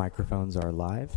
Microphones are live.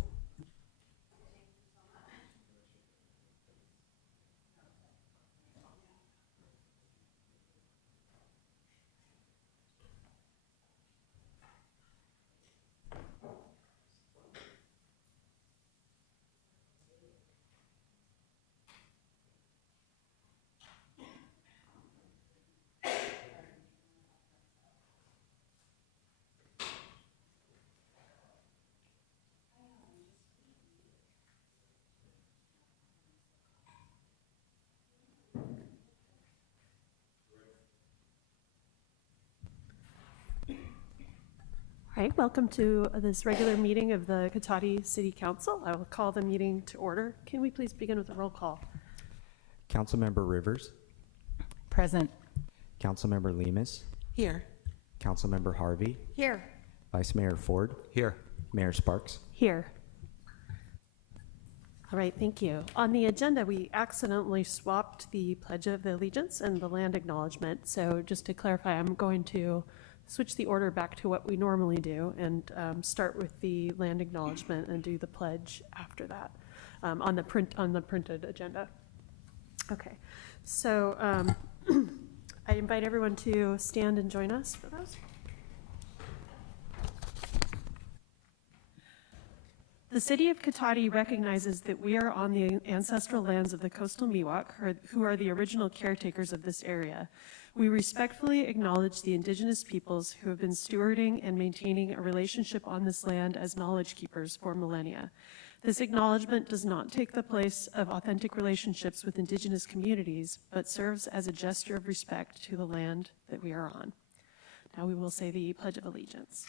All right, welcome to this regular meeting of the Cotati City Council. I will call the meeting to order. Can we please begin with a roll call? Councilmember Rivers, Present. Councilmember Lemus, Here. Councilmember Harvey, Here. Vice Mayor Ford, Here. Mayor Sparks. Here. All right, thank you. On the agenda, we accidentally swapped the Pledge of Allegiance and the land acknowledgement. So just to clarify, I'm going to switch the order back to what we normally do and start with the land acknowledgement and do the pledge after that on the printed agenda. Okay, so I invite everyone to stand and join us for those. The City of Cotati recognizes that we are on the ancestral lands of the coastal Miwok, who are the original caretakers of this area. We respectfully acknowledge the indigenous peoples who have been stewarding and maintaining a relationship on this land as knowledge keepers for millennia. This acknowledgement does not take the place of authentic relationships with indigenous communities, but serves as a gesture of respect to the land that we are on. Now we will say the Pledge of Allegiance.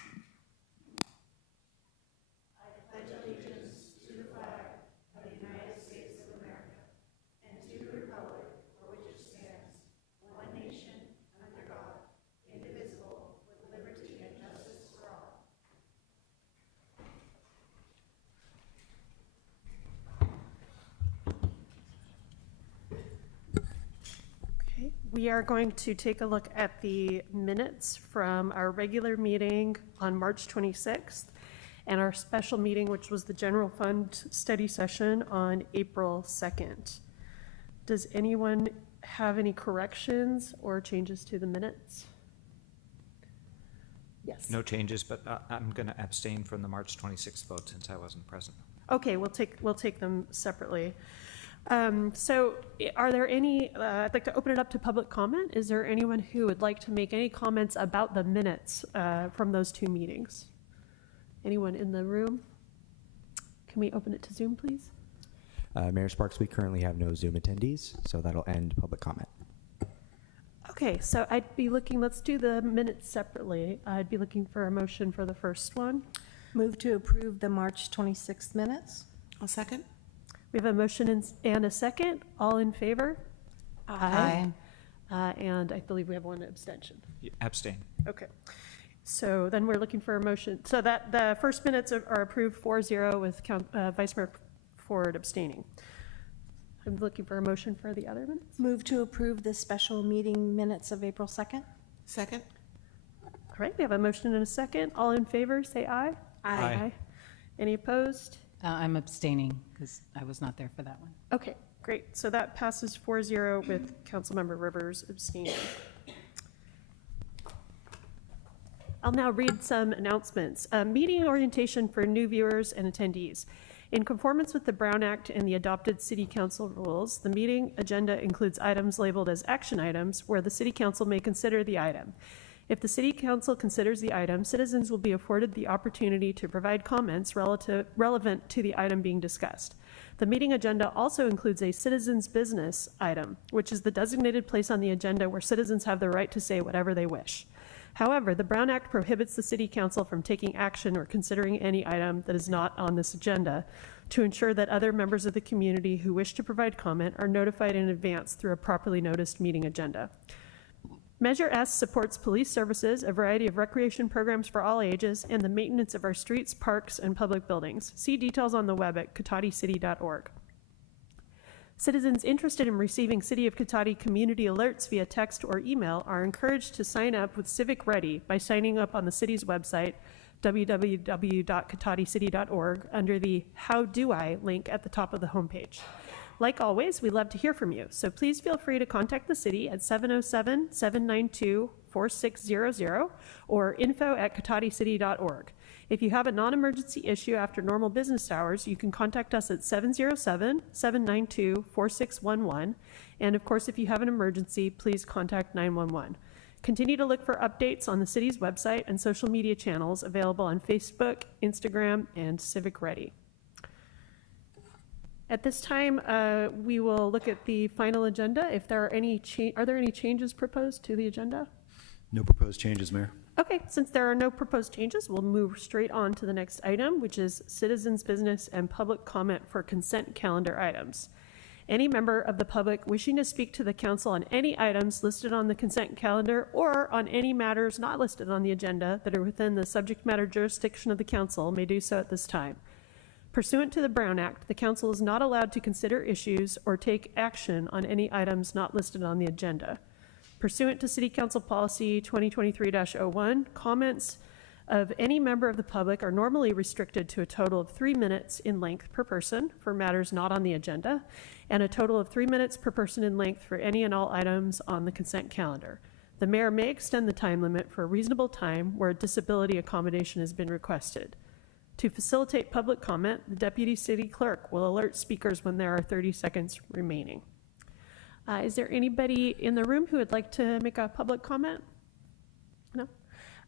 We are going to take a look at the minutes from our regular meeting on March 26th and our special meeting, which was the general fund study session on April 2nd. Does anyone have any corrections or changes to the minutes? Yes. No changes, but I'm going to abstain from the March 26th vote since I wasn't present. Okay, we'll take them separately. So are there any, I'd like to open it up to public comment. Is there anyone who would like to make any comments about the minutes from those two meetings? Anyone in the room? Can we open it to Zoom, please? Mayor Sparks, we currently have no Zoom attendees, so that'll end public comment. Okay, so I'd be looking, let's do the minutes separately. I'd be looking for a motion for the first one. Move to approve the March 26th minutes. I'll second. We have a motion and a second. All in favor? Aye. And I believe we have one abstention. Abstain. Okay. So then we're looking for a motion. So that the first minutes are approved 4-0 with Vice Mayor Ford abstaining. I'm looking for a motion for the other minutes. Move to approve the special meeting minutes of April 2nd. Second. All right, we have a motion and a second. All in favor, say aye. Aye. Any opposed? I'm abstaining because I was not there for that one. Okay, great. So that passes 4-0 with Councilmember Rivers abstaining. I'll now read some announcements. Meeting orientation for new viewers and attendees. In conformance with the Brown Act and the adopted City Council rules, the meeting agenda includes items labeled as action items where the City Council may consider the item. If the City Council considers the item, citizens will be afforded the opportunity to provide comments relevant to the item being discussed. The meeting agenda also includes a citizens' business item, which is the designated place on the agenda where citizens have the right to say whatever they wish. However, the Brown Act prohibits the City Council from taking action or considering any item that is not on this agenda to ensure that other members of the community who wish to provide comment are notified in advance through a properly noticed meeting agenda. Measure S supports police services, a variety of recreation programs for all ages, and the maintenance of our streets, parks, and public buildings. See details on the web at cotaticity.org. Citizens interested in receiving City of Cotati community alerts via text or email are encouraged to sign up with Civic Ready by signing up on the city's website, www.cotadicity.org, under the How Do I link at the top of the homepage. Like always, we love to hear from you, so please feel free to contact the city at 707-792-4600 or info@cotadicity.org. If you have a non-emergency issue after normal business hours, you can contact us at 707-792-4611. And of course, if you have an emergency, please contact 911. Continue to look for updates on the city's website and social media channels available on Facebook, Instagram, and Civic Ready. At this time, we will look at the final agenda. If there are any are there any changes proposed to the agenda? No proposed changes, Mayor. Okay, since there are no proposed changes, we'll move straight on to the next item, which is citizens' business and public comment for consent calendar items. Any member of the public wishing to speak to the council on any items listed on the consent calendar or on any matters not listed on the agenda that are within the subject matter jurisdiction of the council may do so at this time. Pursuant to the Brown Act, the council is not allowed to consider issues or take action on any items not listed on the agenda. Pursuant to City Council Policy 2023-01, comments of any member of the public are normally restricted to a total of 3 minutes in length per person for matters not on the agenda, and a total of 3 minutes per person in length for any and all items on the consent calendar. The mayor may extend the time limit for a reasonable time where a disability accommodation has been requested. To facilitate public comment, the deputy city clerk will alert speakers when there are 30 seconds remaining. Is there anybody in the room who would like to make a public comment? No?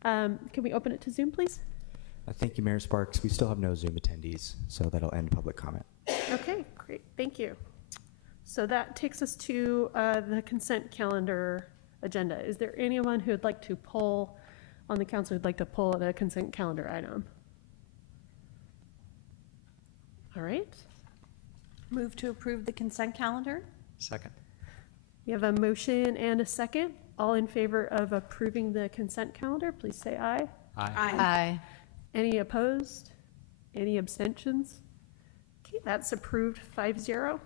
Can we open it to Zoom, please? Thank you, Mayor Sparks. We still have no Zoom attendees, so that'll end public comment. Okay, great, thank you. So that takes us to the consent calendar agenda. Is there anyone who would like to poll, on the council who'd like to poll the consent calendar item? All right, Move to approve the consent calendar? Second. we have a motion and a second. All in favor of approving the consent calendar, please say aye. Aye. Aye. Any opposed? Any abstentions? Okay, that's approved 5-0.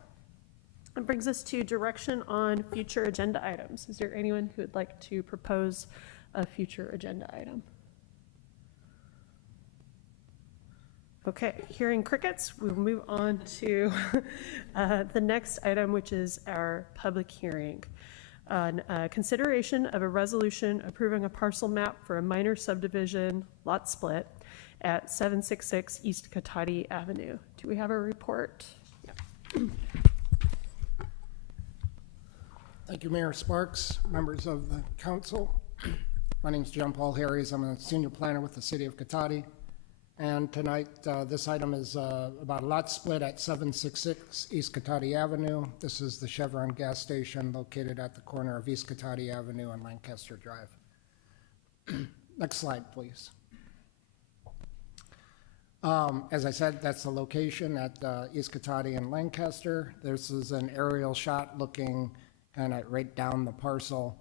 That brings us to direction on future agenda items. Is there anyone who would like to propose a future agenda item? Okay, hearing crickets, we'll move on to the next item, which is our public hearing. On consideration of a resolution approving a parcel map for a minor subdivision lot split at 766 East Cotati Avenue. Do we have a report? Thank you, Mayor Sparks, members of the council. My name is John Paul Harries. I'm a senior planner with the city of Cotati. And tonight, this item is about a lot split at 766 East Cotati Avenue. This is the Chevron gas station located at the corner of East Cotati Avenue and Lancaster Drive. Next slide, please. As I said, that's the location at East Cotati and Lancaster. This is an aerial shot looking kind of right down the parcel.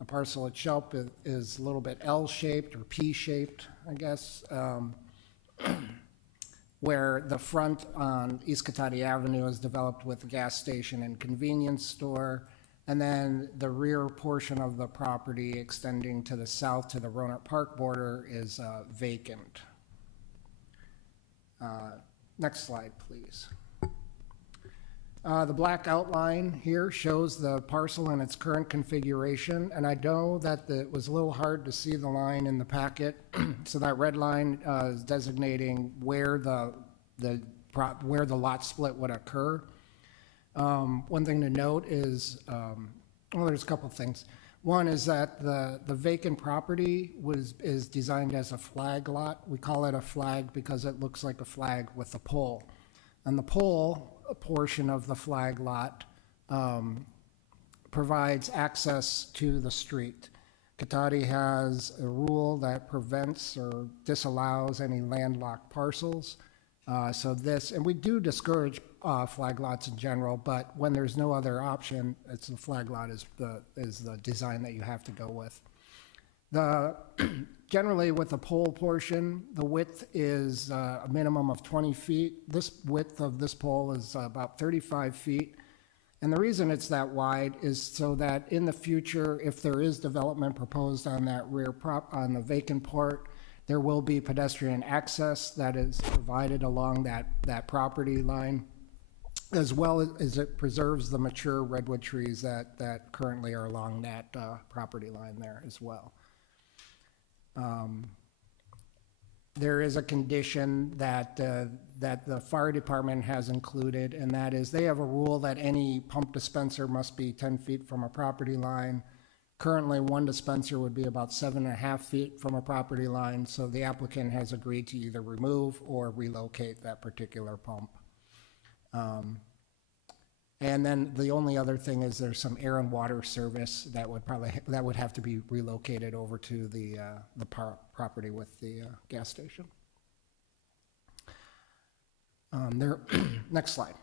The parcel itself is a little bit L-shaped or P-shaped, I guess, where the front on East Cotati Avenue is developed with a gas station and convenience store, and then the rear portion of the property extending to the south to the Rohnert Park border is vacant. Next slide, please. The black outline here shows the parcel in its current configuration, and I know that it was a little hard to see the line in the packet. So that red line is designating where the lot split would occur. One thing to note is, well, there's a couple of things. One is that the vacant property is designed as a flag lot. We call it a flag because it looks like a flag with a pole. And the pole portion of the flag lot provides access to the street. Cotati has a rule that prevents or disallows any landlocked parcels. And we do discourage flag lots in general, but when there's no other option, it's the flag lot is the design that you have to go with. Generally with the pole portion, the width is a minimum of 20 feet. This width of this pole is about 35 feet. And the reason it's that wide is so that in the future, if there is development proposed on that rear on the vacant part, There will be pedestrian access that is provided along that property line, as well as it preserves the mature redwood trees that currently are along that property line there as well. There is a condition that the fire department has included, and that is they have a rule that any pump dispenser must be 10 feet from a property line. Currently, one dispenser would be about 7.5 feet from a property line, so the applicant has agreed to either remove or relocate that particular pump. And then the only other thing is there's some air and water service that would have to be relocated over to the property with the gas station. Next slide.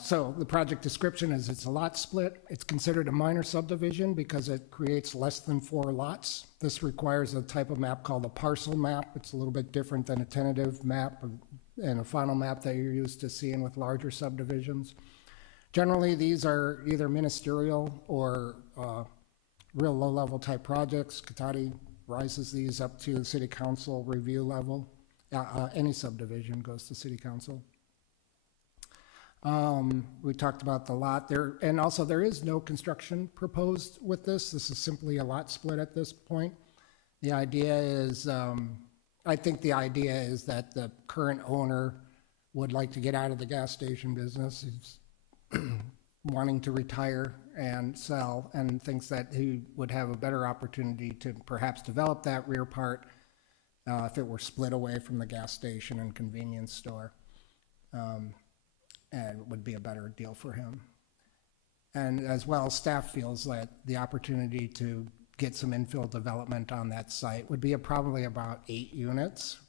So the project description is it's a lot split. It's considered a minor subdivision because it creates less than 4 lots. This requires a type of map called a parcel map. It's a little bit different than a tentative map and a final map that you're used to seeing with larger subdivisions. Generally, these are either ministerial or real low-level type projects. Cotati rises these up to the city council review level. Any subdivision goes to city council. We talked about the lot there, and also there is no construction proposed with this. This is simply a lot split at this point. The idea is, I think the idea is that the current owner would like to get out of the gas station business. He's wanting to retire and sell, and thinks that he would have a better opportunity to perhaps develop that rear part if it were split away from the gas station and convenience store. And would be a better deal for him. And as well, staff feels that the opportunity to get some infill development on that site would be probably about 8 units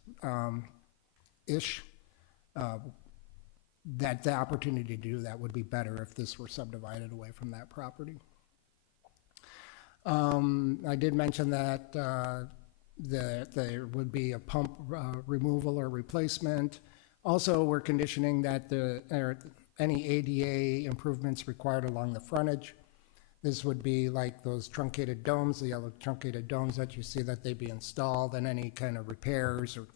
ish. That the opportunity to do that would be better if this were subdivided away from that property. I did mention that there would be a pump removal or replacement. Also, we're conditioning that any ADA improvements required along the frontage. This would be like those truncated domes, the yellow truncated domes that you see, that they be installed, and any kind of repairs or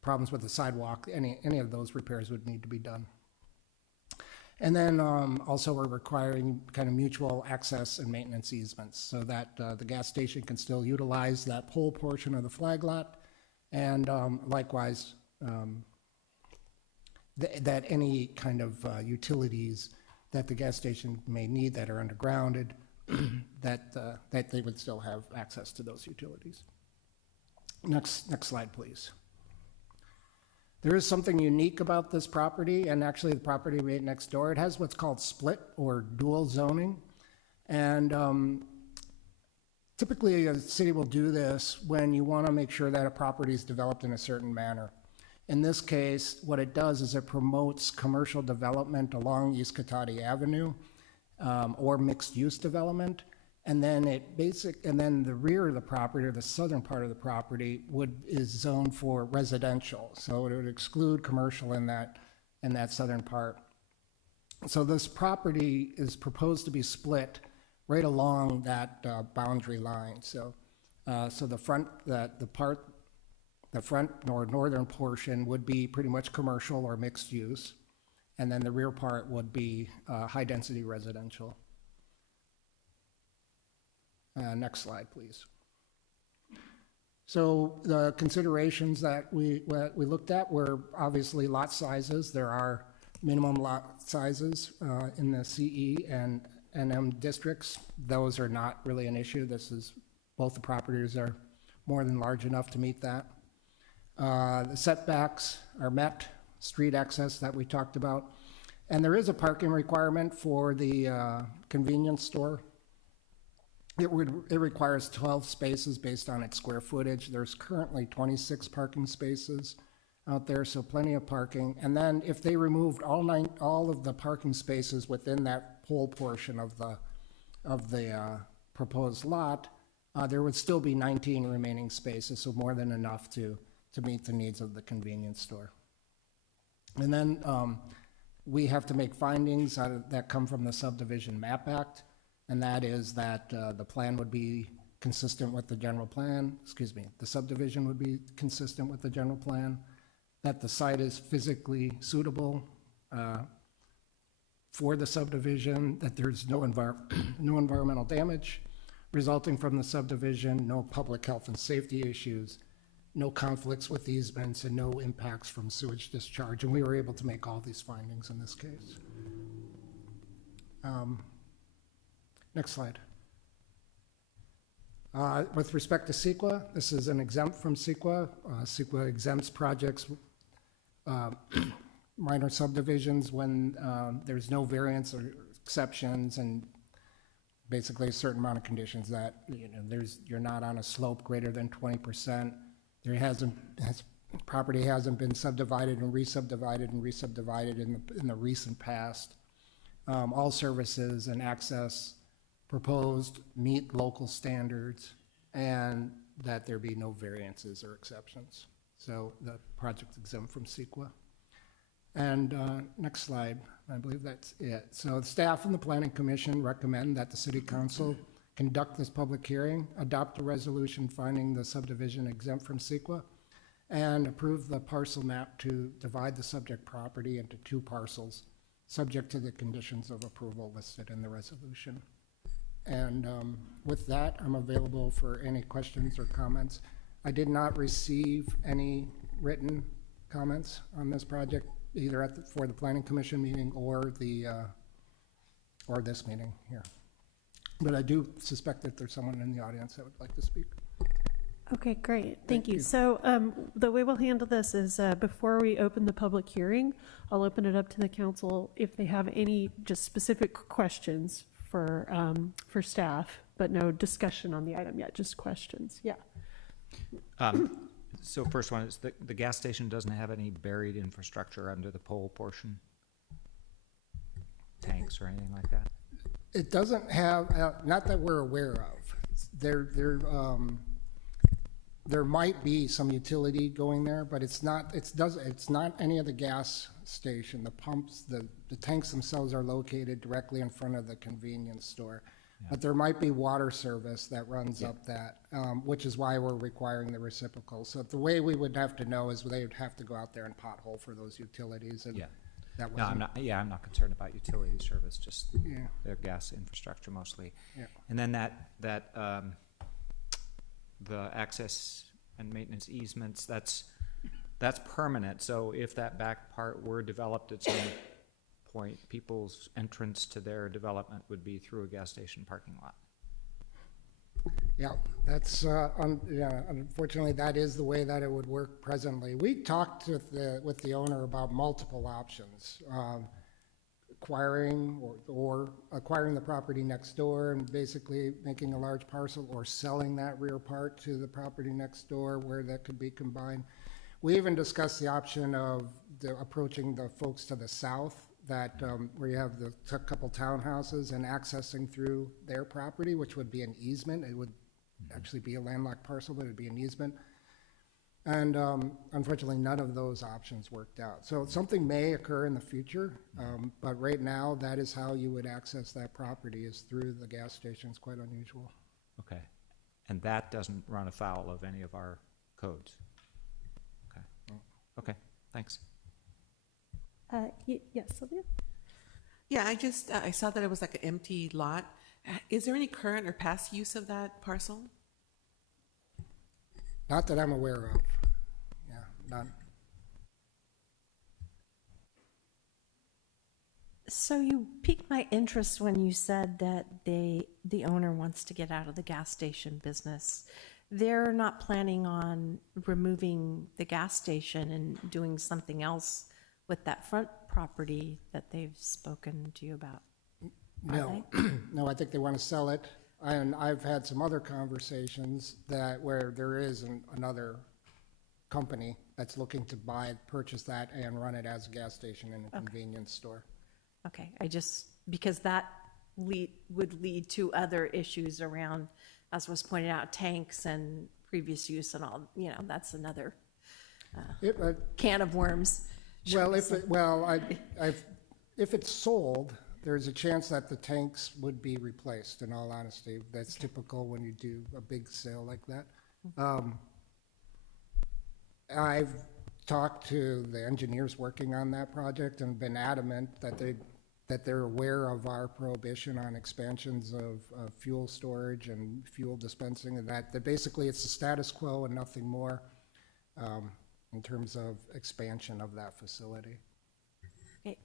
problems with the sidewalk, any of those repairs would need to be done. And then also we're requiring kind of mutual access and maintenance easements so that the gas station can still utilize that pole portion of the flag lot. And likewise, that any kind of utilities that the gas station may need that are undergrounded, that they would still have access to those utilities. Next slide, please. There is something unique about this property, and actually the property right next door. It has what's called split or dual zoning. And typically, a city will do this when you want to make sure that a property is developed in a certain manner. In this case, what it does is it promotes commercial development along East Cotati Avenue or mixed-use development, and then the rear of the property, or the southern part of the property, is zoned for residential. So it would exclude commercial in that southern part. So this property is proposed to be split right along that boundary line. So the front or northern portion would be pretty much commercial or mixed use, and then the rear part would be high density residential. Next slide, please. So the considerations that we looked at were obviously lot sizes. There are minimum lot sizes in the CE and NM districts. Those are not really an issue. Both the properties are more than large enough to meet that. The setbacks are met, street access that we talked about. And there is a parking requirement for the convenience store. It requires 12 spaces based on its square footage. There's currently 26 parking spaces out there, so plenty of parking. And then if they removed all of the parking spaces within that whole portion of the proposed lot, there would still be 19 remaining spaces, so more than enough to meet the needs of the convenience store. And then we have to make findings that come from the Subdivision Map Act. And that is that the plan would be consistent with the general plan, the subdivision would be consistent with the general plan, that the site is physically suitable for the subdivision, that there's no environmental damage resulting from the subdivision, no public health and safety issues, no conflicts with easements, and no impacts from sewage discharge. And we were able to make all these findings in this case. Next slide. With respect to CEQA, this is an exempt from CEQA. CEQA exempts projects, minor subdivisions when there's no variance or exceptions, and basically a certain amount of conditions that, you're not on a slope greater than 20%. Property hasn't been subdivided and re-subdivided in the recent past. All services and access proposed meet local standards, and that there be no variances or exceptions. So the project's exempt from CEQA. And next slide, I believe that's it. So the staff and the Planning Commission recommend that the City Council conduct this public hearing, adopt a resolution finding the subdivision exempt from CEQA, and approve the parcel map to divide the subject property into 2 parcels, subject to the conditions of approval listed in the resolution. And with that, I'm available for any questions or comments. I did not receive any written comments on this project, either for the Planning Commission meeting or this meeting here. But I do suspect that there's someone in the audience that would like to speak. Okay, great. Thank Thank you. you. So the way we'll handle this is before we open the public hearing, I'll open it up to the council if they have any just specific questions for staff, but no discussion on the item yet, just questions. Yeah. So first one is the gas station doesn't have any buried infrastructure under the pole portion? Tanks or anything like that? It doesn't have, not that we're aware of. There might be some utility going there, but it's not any of the gas station. The pumps, the tanks themselves are located directly in front of the convenience store. Yeah. But there might be water service that runs up that, which is why we're requiring the reciprocal. So the way we would have to know is they would have to go out there and pothole for those utilities. And that No, I'm not concerned about utility service, just Yeah. their gas infrastructure mostly. Yeah. And then the access and maintenance easements, that's permanent. So if that back part were developed at some point, people's entrance to their development would be through a gas station parking lot. Yeah, that's, unfortunately, that is the way that it would work presently. We talked with the owner about multiple options, acquiring or acquiring the property next door and basically making a large parcel, or selling that rear part to the property next door where that could be combined. We even discussed the option of approaching the folks to the south, that where you have the couple townhouses and accessing through their property, which would be an easement. It would actually be a landlocked parcel, but it'd be an easement. And unfortunately, none of those options worked out. So something may occur in the future, but right now, that is how you would access that property, is through the gas station. It's quite unusual. Okay. And that doesn't run afoul of any of our codes? Okay. Okay, thanks. Yes, Sylvia? Yeah, I saw that it was like an empty lot. Is there any current or past use of that parcel? Not that I'm aware of. Yeah, none. So you piqued my interest when you said that the owner wants to get out of the gas station business. They're not planning on removing the gas station and doing something else with that front property that they've spoken to you about? No, no, I think they want to sell it. And I've had some other conversations where there is another company that's looking to purchase that and run it as a gas station and a convenience store. Okay, because that would lead to other issues around, as was pointed out, tanks and previous use and all, that's another can of worms. Well, if it's sold, there's a chance that the tanks would be replaced, in all honesty. That's typical when you do a big sale like that. I've talked to the engineers working on that project and been adamant that they're aware of our prohibition on expansions of fuel storage and fuel dispensing, and that basically it's the status quo and nothing more in terms of expansion of that facility.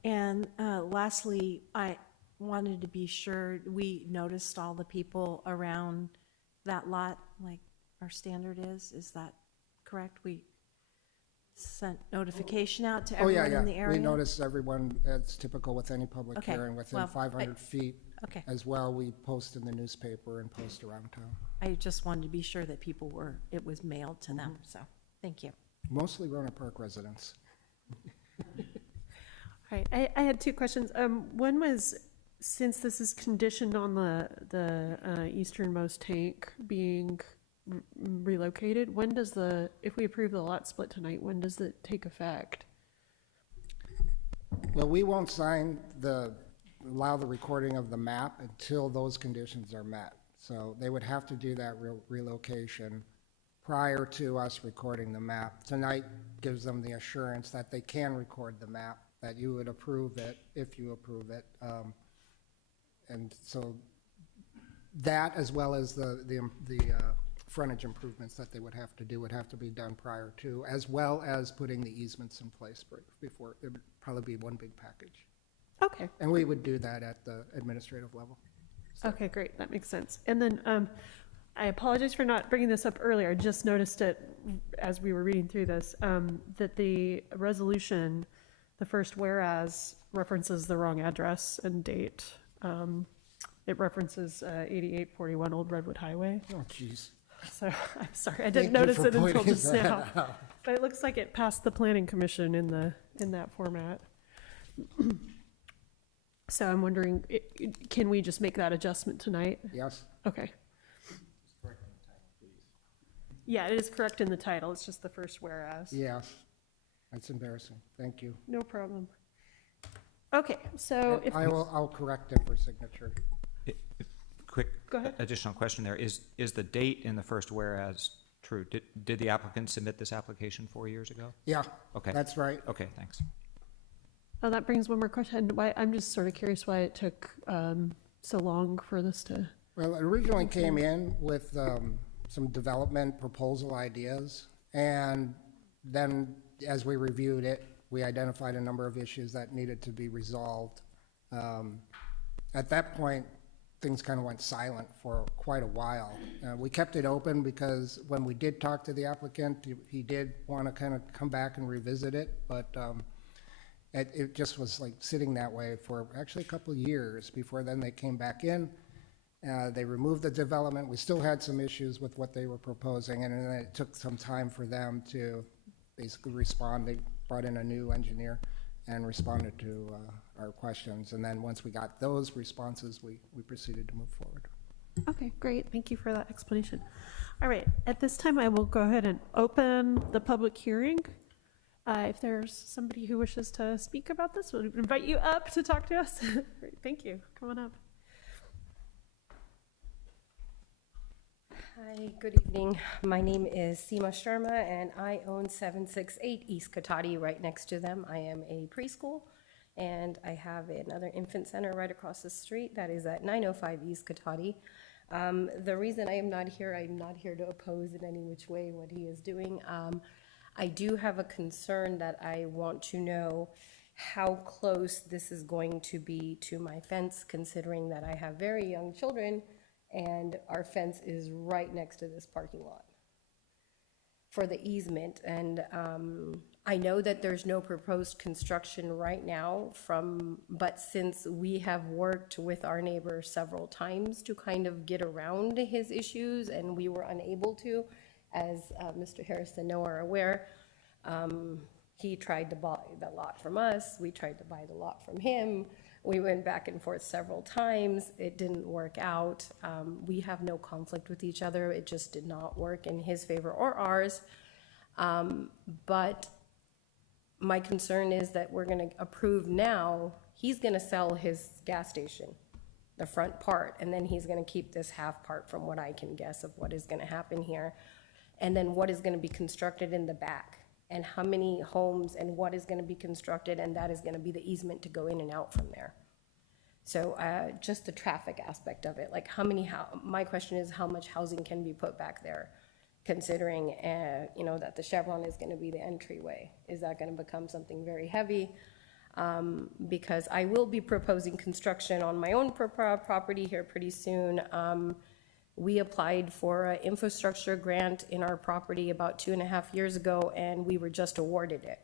And lastly, I wanted to be sure we noticed all the people around that lot, like our standard is. Is that correct? We sent notification out to Oh, yeah, everyone in the yeah. area? We notice everyone, as typical with any public Okay, hearing, within well, 500 feet. Okay. As well, we post in the newspaper and post around town. I just wanted to be sure that people were, it was mailed to them, so, thank you. Mostly Rona Park residents. All right, I had two questions. One was, since this is conditioned on the easternmost tank being relocated, when does if we approve the lot split tonight, when does it take effect? Well, we won't allow the recording of the map until those conditions are met. So they would have to do that relocation prior to us recording the map. Tonight gives them the assurance that they can record the map, that you would approve it if you approve it. And so that, as well as the frontage improvements that they would have to do, would have to be done prior to, as well as putting the easements in place before. It would probably be one big package. Okay. And we would do that at the administrative level. Okay, great, that makes sense. And then, I apologize for not bringing this up earlier, I just noticed it as we were reading through this, that the resolution, the first whereas, references the wrong address and date. It references 8841 Old Redwood Highway, Oh, jeez. so I'm sorry, I Thank didn't you notice for it until pointing just that now. out. But it looks like it passed the planning commission in that format. So I'm wondering, can we just make that adjustment tonight? Yes? Okay. Yeah, it is correct in the title, it's just the first whereas. Yes. That's embarrassing. Thank you. No problem. Okay, so if, I'll correct it for signature. Quick Go ahead. additional question there. Is the date in the first whereas true? Did the applicant submit this application 4 years ago? Yeah. Okay. That's right. Okay, thanks. oh, that brings one more question. Why, I'm just sort of curious why it took so long for this to, Well, it originally came in with some development proposal ideas, and then as we reviewed it, we identified a number of issues that needed to be resolved. At that point, things kind of went silent for quite a while. We kept it open because when we did talk to the applicant, he did want to kind of come back and revisit it, but it just was like sitting that way for actually a couple of years before then they came back in. They removed the development. We still had some issues with what they were proposing, and then it took some time for them to basically respond. They brought in a new engineer and responded to our questions. And then once we got those responses, we proceeded to move forward. okay, great, thank you for that explanation. All right, at this time, I will go ahead and open the public hearing. If there's somebody who wishes to speak about this, we'll invite you up to talk to us. Great, thank you, come on up. Hi, good evening. My name is Seema Sharma, and I own 768 East Katati right next to them. I am a preschool, and I have another infant center right across the street that is at 905 East Katati. The reason I am not here, I'm not here to oppose in any which way what he is doing. I do have a concern that I want to know how close this is going to be to my fence, considering that I have very young children and our fence is right next to this parking lot for the easement. And I know that there's no proposed construction right now but since we have worked with our neighbor several times to kind of get around his issues and we were unable to, as Mr. Harrison and Noah are aware, he tried to buy the lot from us, we tried to buy the lot from him. We went back and forth several times. It didn't work out. We have no conflict with each other. It just did not work in his favor or ours. But my concern is that we're gonna approve now, he's gonna sell his gas station, the front part, and then he's gonna keep this half part from what I can guess of what is gonna happen here. And then what is gonna be constructed in the back, and how many homes and what is gonna be constructed, and that is gonna be the easement to go in and out from there. So, just the traffic aspect of it, like my question is how much housing can be put back there? Considering, you know, that the Chevron is gonna be the entryway. Is that gonna become something very heavy? Because I will be proposing construction on my own property here pretty soon. We applied for an infrastructure grant in our property about 2.5 years ago, and we were just awarded it.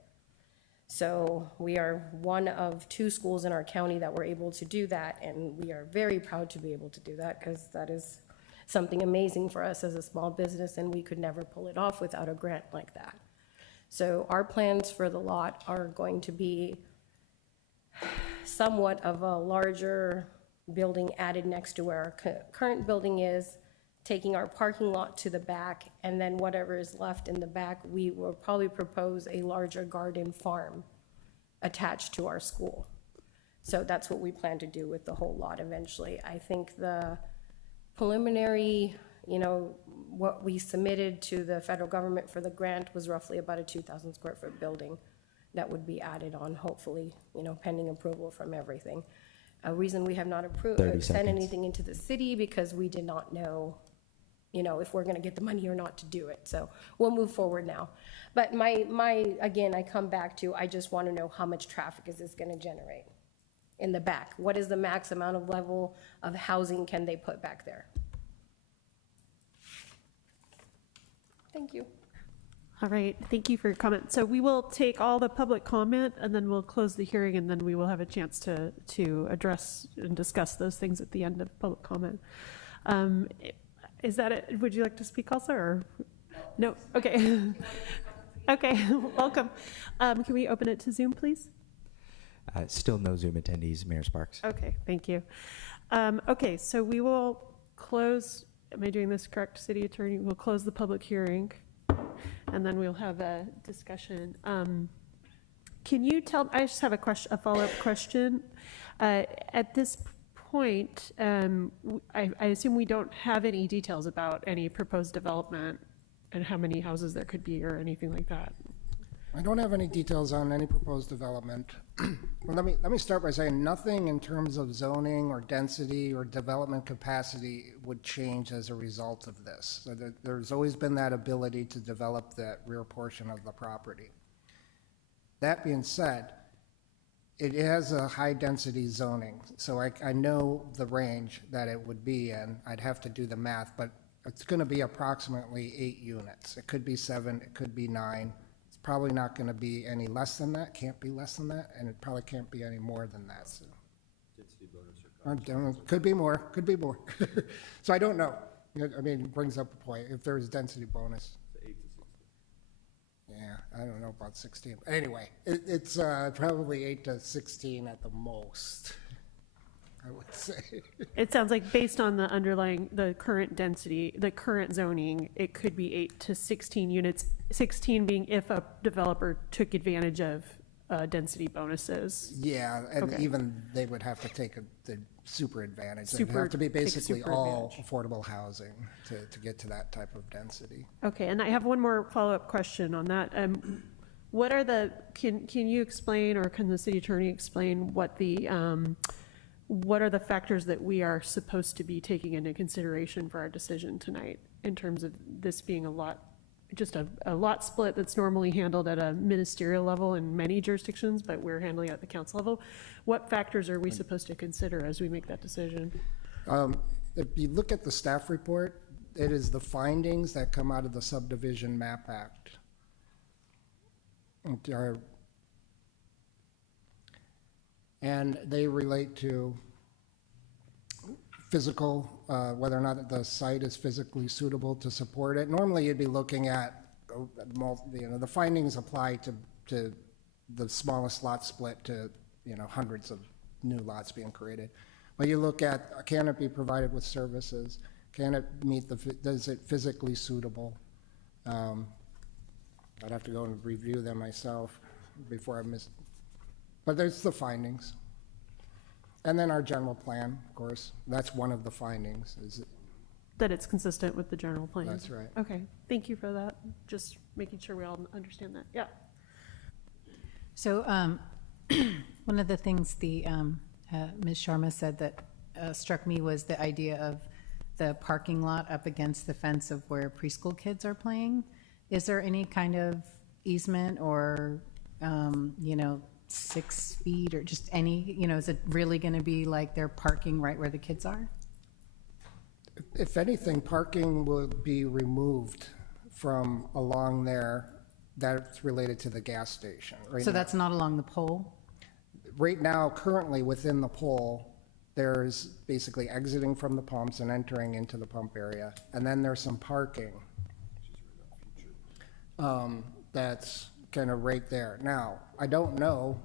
So we are one of 2 schools in our county that were able to do that, and we are very proud to be able to do that, because that is something amazing for us as a small business, and we could never pull it off without a grant like that. So our plans for the lot are going to be somewhat of a larger building added next to where our current building is, taking our parking lot to the back, and then whatever is left in the back, we will probably propose a larger garden farm attached to our school. So that's what we plan to do with the whole lot eventually. I think the preliminary, you know, what we submitted to the federal government for the grant was roughly about a 2,000 square foot building that would be added on, hopefully, you know, pending approval from everything. A reason we have not 30 sent seconds. anything into the city because we did not know, you know, if we're gonna get the money or not to do it. So we'll move forward now. But again, I come back to, I just wanna know how much traffic is this gonna generate in the back? What is the max amount of level of housing can they put back there? Thank you. All right, thank you for your comment. So we will take all the public comment, and then we'll close the hearing, and then we will have a chance to address and discuss those things at the end of public comment. Is that it? Would you like to speak also, or? No, okay. Okay, welcome. Can we open it to Zoom, please? Still no Zoom attendees, Mayor Sparks. Okay, thank you. Okay, so we will close, am I doing this correct, City Attorney? We'll close the public hearing, and then we'll have a discussion. Can you tell, I just have a follow-up question. At this point, I assume we don't have any details about any proposed development and how many houses there could be or anything like that. I don't have any details on any proposed development. Well, let me start by saying nothing in terms of zoning or density or development capacity would change as a result of this. So there's always been that ability to develop that rear portion of the property. That being said, it has a high-density zoning, so I know the range that it would be in. I'd have to do the math, but it's going to be approximately 8 units. It could be 7, it could be 9. It's probably not going to be any less than that, can't be less than that, and it probably can't be any more than that. So. Could be more, could be more. So I don't know. I mean, it brings up a point. If there's density bonus. Yeah, I don't know about 16. Anyway, it's probably 8 to 16 at the most, I would say. It sounds like based on the current density, the current zoning, it could be 8 to 16 units, 16 being if a developer took advantage of density bonuses. Yeah, and Okay. even they would have to take the super advantage. It'd Super- have to be take basically super all advantage. affordable housing to get to that type of density. Okay, and I have one more follow-up question on that. What are can you explain, or can the city attorney explain what are the factors that we are supposed to be taking into consideration for our decision tonight in terms of this being just a lot split that's normally handled at a ministerial level in many jurisdictions, but we're handling it at the council level? What factors are we supposed to consider as we make that decision? If you look at the staff report, it is the findings that come out of the Subdivision Map Act. And they relate to physical, whether or not the site is physically suitable to support it. Normally, you'd be looking at, the findings apply to the smallest lot split to, hundreds of new lots being created. But you look at, can it be provided with services? Can it meet is it physically suitable? I'd have to go and review them myself. before I miss. But there's the findings. And then our general plan, of course, that's one of the findings, is, That it's consistent with the general plan. that's right. Okay, thank you for that. Just making sure we all understand that. Yeah. So one of the things Ms. Sharma said that struck me was the idea of the parking lot up against the fence of where preschool kids are playing. Is there any kind of easement or, 6 feet or just any, is it really going to be like they're parking right where the kids are? If anything, parking will be removed from along there. That's related to the gas station. Right So now- that's not along the pole? Right now, currently within the pole, there's basically exiting from the pumps and entering into the pump area. And then there's some parking. That's kind of right there. Now, I don't know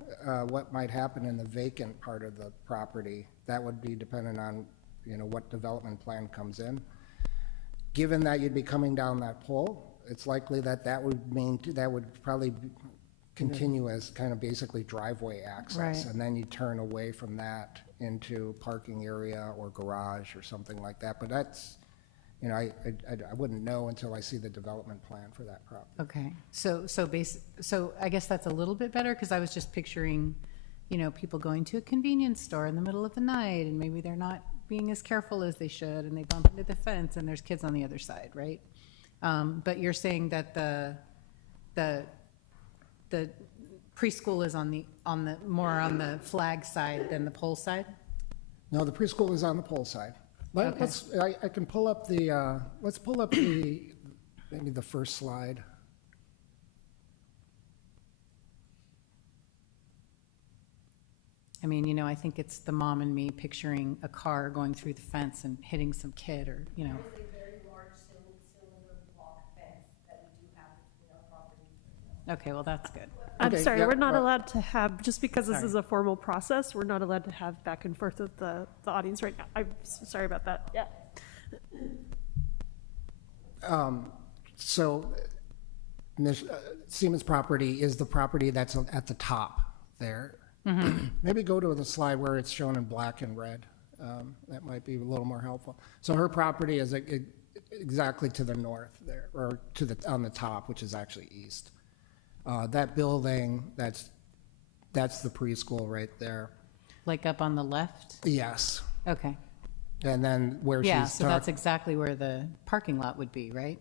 what might happen in the vacant part of the property. That would be dependent on, what development plan comes in. Given that you'd be coming down that pole, it's likely that would probably continue as kind of basically driveway access. Right. And then you turn away from that into parking area or garage or something like that. But that's, I wouldn't know until I see the development plan for that property. Okay, so I guess that's a little bit better, because I was just picturing, people going to a convenience store in the middle of the night, and maybe they're not being as careful as they should, and they bump into the fence, and there's kids on the other side, right? But you're saying that the preschool is more on the flag side than the pole side? No, the preschool is on the pole side. I can pull up let's pull up maybe the first slide. I mean, I think it's the mom and me picturing a car going through the fence and hitting some kid or, There's a very large cylinder block fence that we do have between our properties. Okay, well, that's good. I'm Okay, sorry, yeah, we're not but- allowed to have, just because this Sorry. is a formal process, we're not allowed to have back and forth with the audience right now. I'm sorry about that. Yeah. So Siemens property is the property that's at the top there. Maybe go to the slide where it's shown in black and red. That might be a little more helpful. So her property is exactly to the north there, or on the top, which is actually east. That building, that's the preschool right there. Like up on the left? Yes. Okay. And then where she's Yeah, so that's talking, exactly where the parking lot would be, right?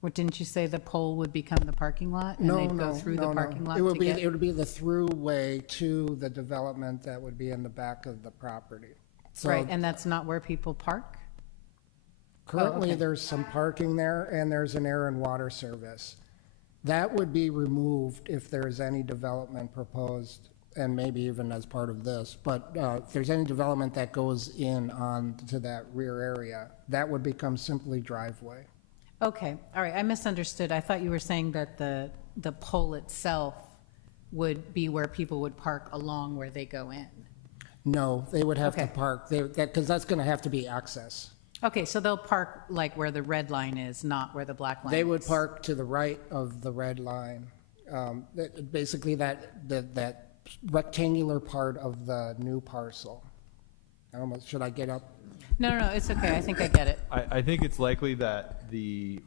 What, didn't you say the pole would become the parking lot? And they'd go through the parking lot It would to be, get? it would be the throughway to the development that would be in the back of the property. So Right, and that's not where people park? currently, okay. there's some parking there, and there's an air and water service. That would be removed if there's any development proposed, and maybe even as part of this. But if there's any development that goes in on to that rear area, that would become simply driveway. Okay, all right, I misunderstood. I thought you were saying that the pole itself would be where people would park along where they go in. No, they would have to Okay. park, because that's going to have to be access. Okay, so they'll park like where the red line is, not where the black line is? They would park to the right of the red line. Basically, that rectangular part of the new parcel. Should I get up? No, it's okay, I think I get it. I think it's likely that the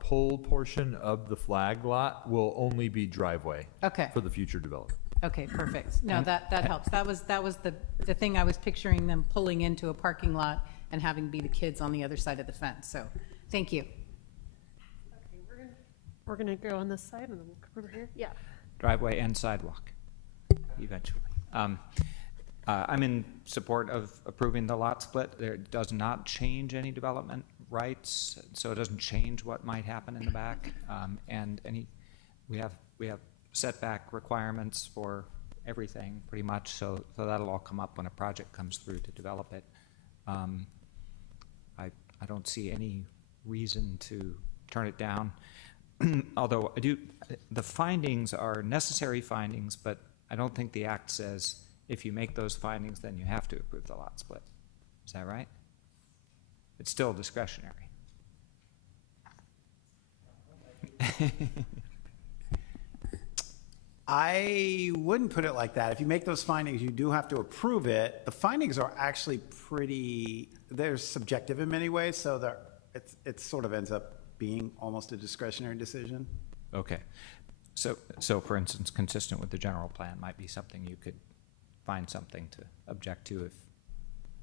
pole portion of the flag lot will only be driveway Okay. for the future development. Okay, perfect. No, that helps. That was the thing I was picturing, them pulling into a parking lot and having be the kids on the other side of the fence, so, thank you. We're gonna go on this side and then we'll come over here. Yeah. Driveway and sidewalk, eventually. I'm in support of approving the lot split. There does not change any development rights, so it doesn't change what might happen in the back. We have setback requirements for everything, pretty much, so that'll all come up when a project comes through to develop it. I don't see any reason to turn it down. Although the findings are necessary findings, but I don't think the act says if you make those findings, then you have to approve the lot split. Is that right? It's still discretionary. I wouldn't put it like that. If you make those findings, you do have to approve it. The findings are actually they're subjective in many ways, so it sort of ends up being almost a discretionary decision. Okay. So for instance, consistent with the general plan might be something you could find something to object to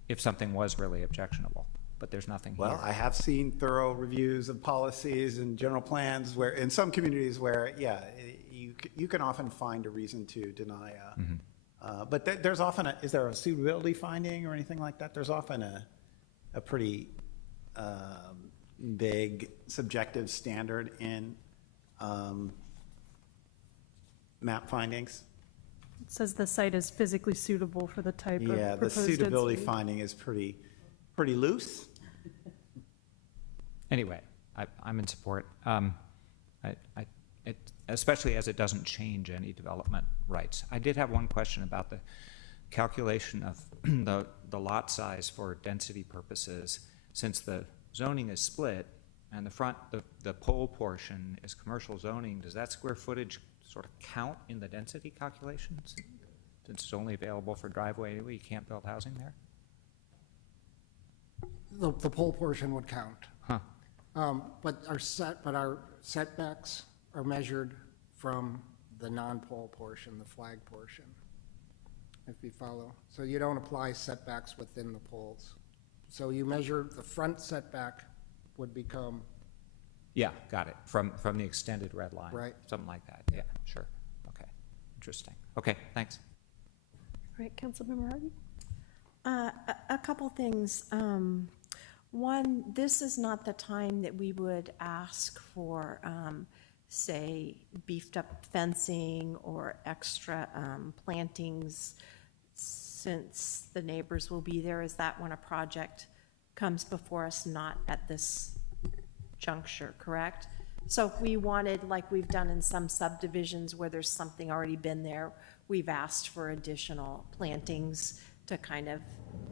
if something was really objectionable, but there's nothing here. Well, I have seen thorough reviews of policies and general plans where, in some communities where, yeah, you can often find a reason to deny but there's often is there a suitability finding or anything like that? There's often a pretty big subjective standard in map findings. It says the site is physically suitable for the type of Yeah, the proposed suitability density. finding is pretty loose. Anyway, I'm in support. Especially as it doesn't change any development rights. I did have one question about the calculation of the lot size for density purposes. Since the zoning is split and the pole portion is commercial zoning, does that square footage sort of count in the density calculations? Since it's only available for driveway anyway, you can't build housing there? The pole portion would count. Huh. But our setbacks are measured from the non-pole portion, the flag portion, if you follow. So you don't apply setbacks within the poles. So you measure the front setback would become, Yeah, got it. From the extended red line. Right. Something like that. Yeah, sure. Okay. Interesting. Okay, thanks. All right, Councilmember Harvey? A couple things. One, this is not the time that we would ask for, say, beefed up fencing or extra plantings since the neighbors will be there. Is that when a project comes before us, not at this juncture, correct? So if we wanted, like we've done in some subdivisions where there's something already been there, we've asked for additional plantings to kind of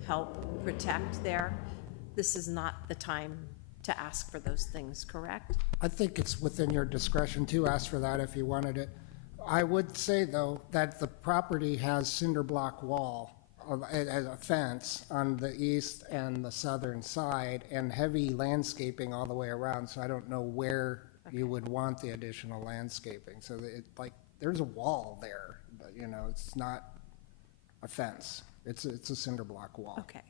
help protect there. This is not the time to ask for those things, correct? I think it's within your discretion to ask for that if you wanted it. I would say, though, that the property has cinder block wall, as a fence on the east and the southern side, and heavy landscaping all the way around, so I don't know where you would want the additional landscaping. So there's a wall there, but, it's not a fence. It's a cinder block wall. Okay.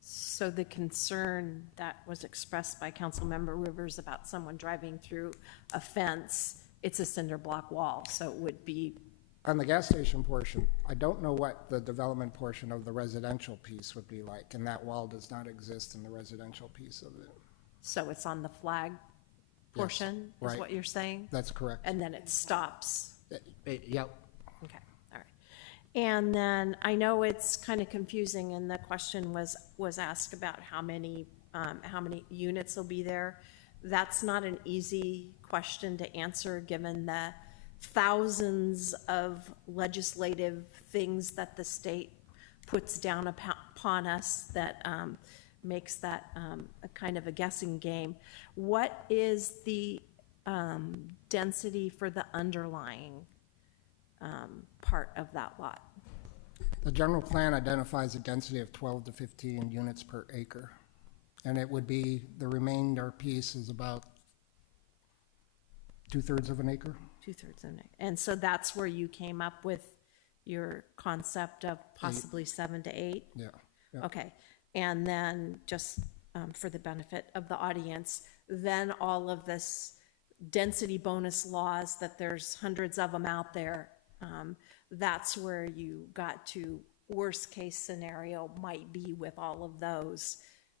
So the concern that was expressed by Councilmember Rivers about someone driving through a fence, it's a cinder block wall, so it would be. On the gas station portion, I don't know what the development portion of the residential piece would be like, and that wall does not exist in the residential piece of it. So it's on the flag portion, is right. what you're saying? That's correct. And then it stops? Yep. Okay, all right. And then I know it's kind of confusing, and the question was asked about how many units will be there. That's not an easy question to answer, given the thousands of legislative things that the state puts down upon us that makes that a kind of a guessing game. What is the density for the underlying part of that lot? The general plan identifies a density of 12 to 15 units per acre. And it would be, the remainder piece is about 2/3 of an acre. 2/3 of an acre. And so that's where you came up with your concept of possibly 7 to 8? Yeah. Okay. And then just for the benefit of the audience, then all of this density bonus laws that there's hundreds of them out there, that's where you got to worst case scenario might be with all of those,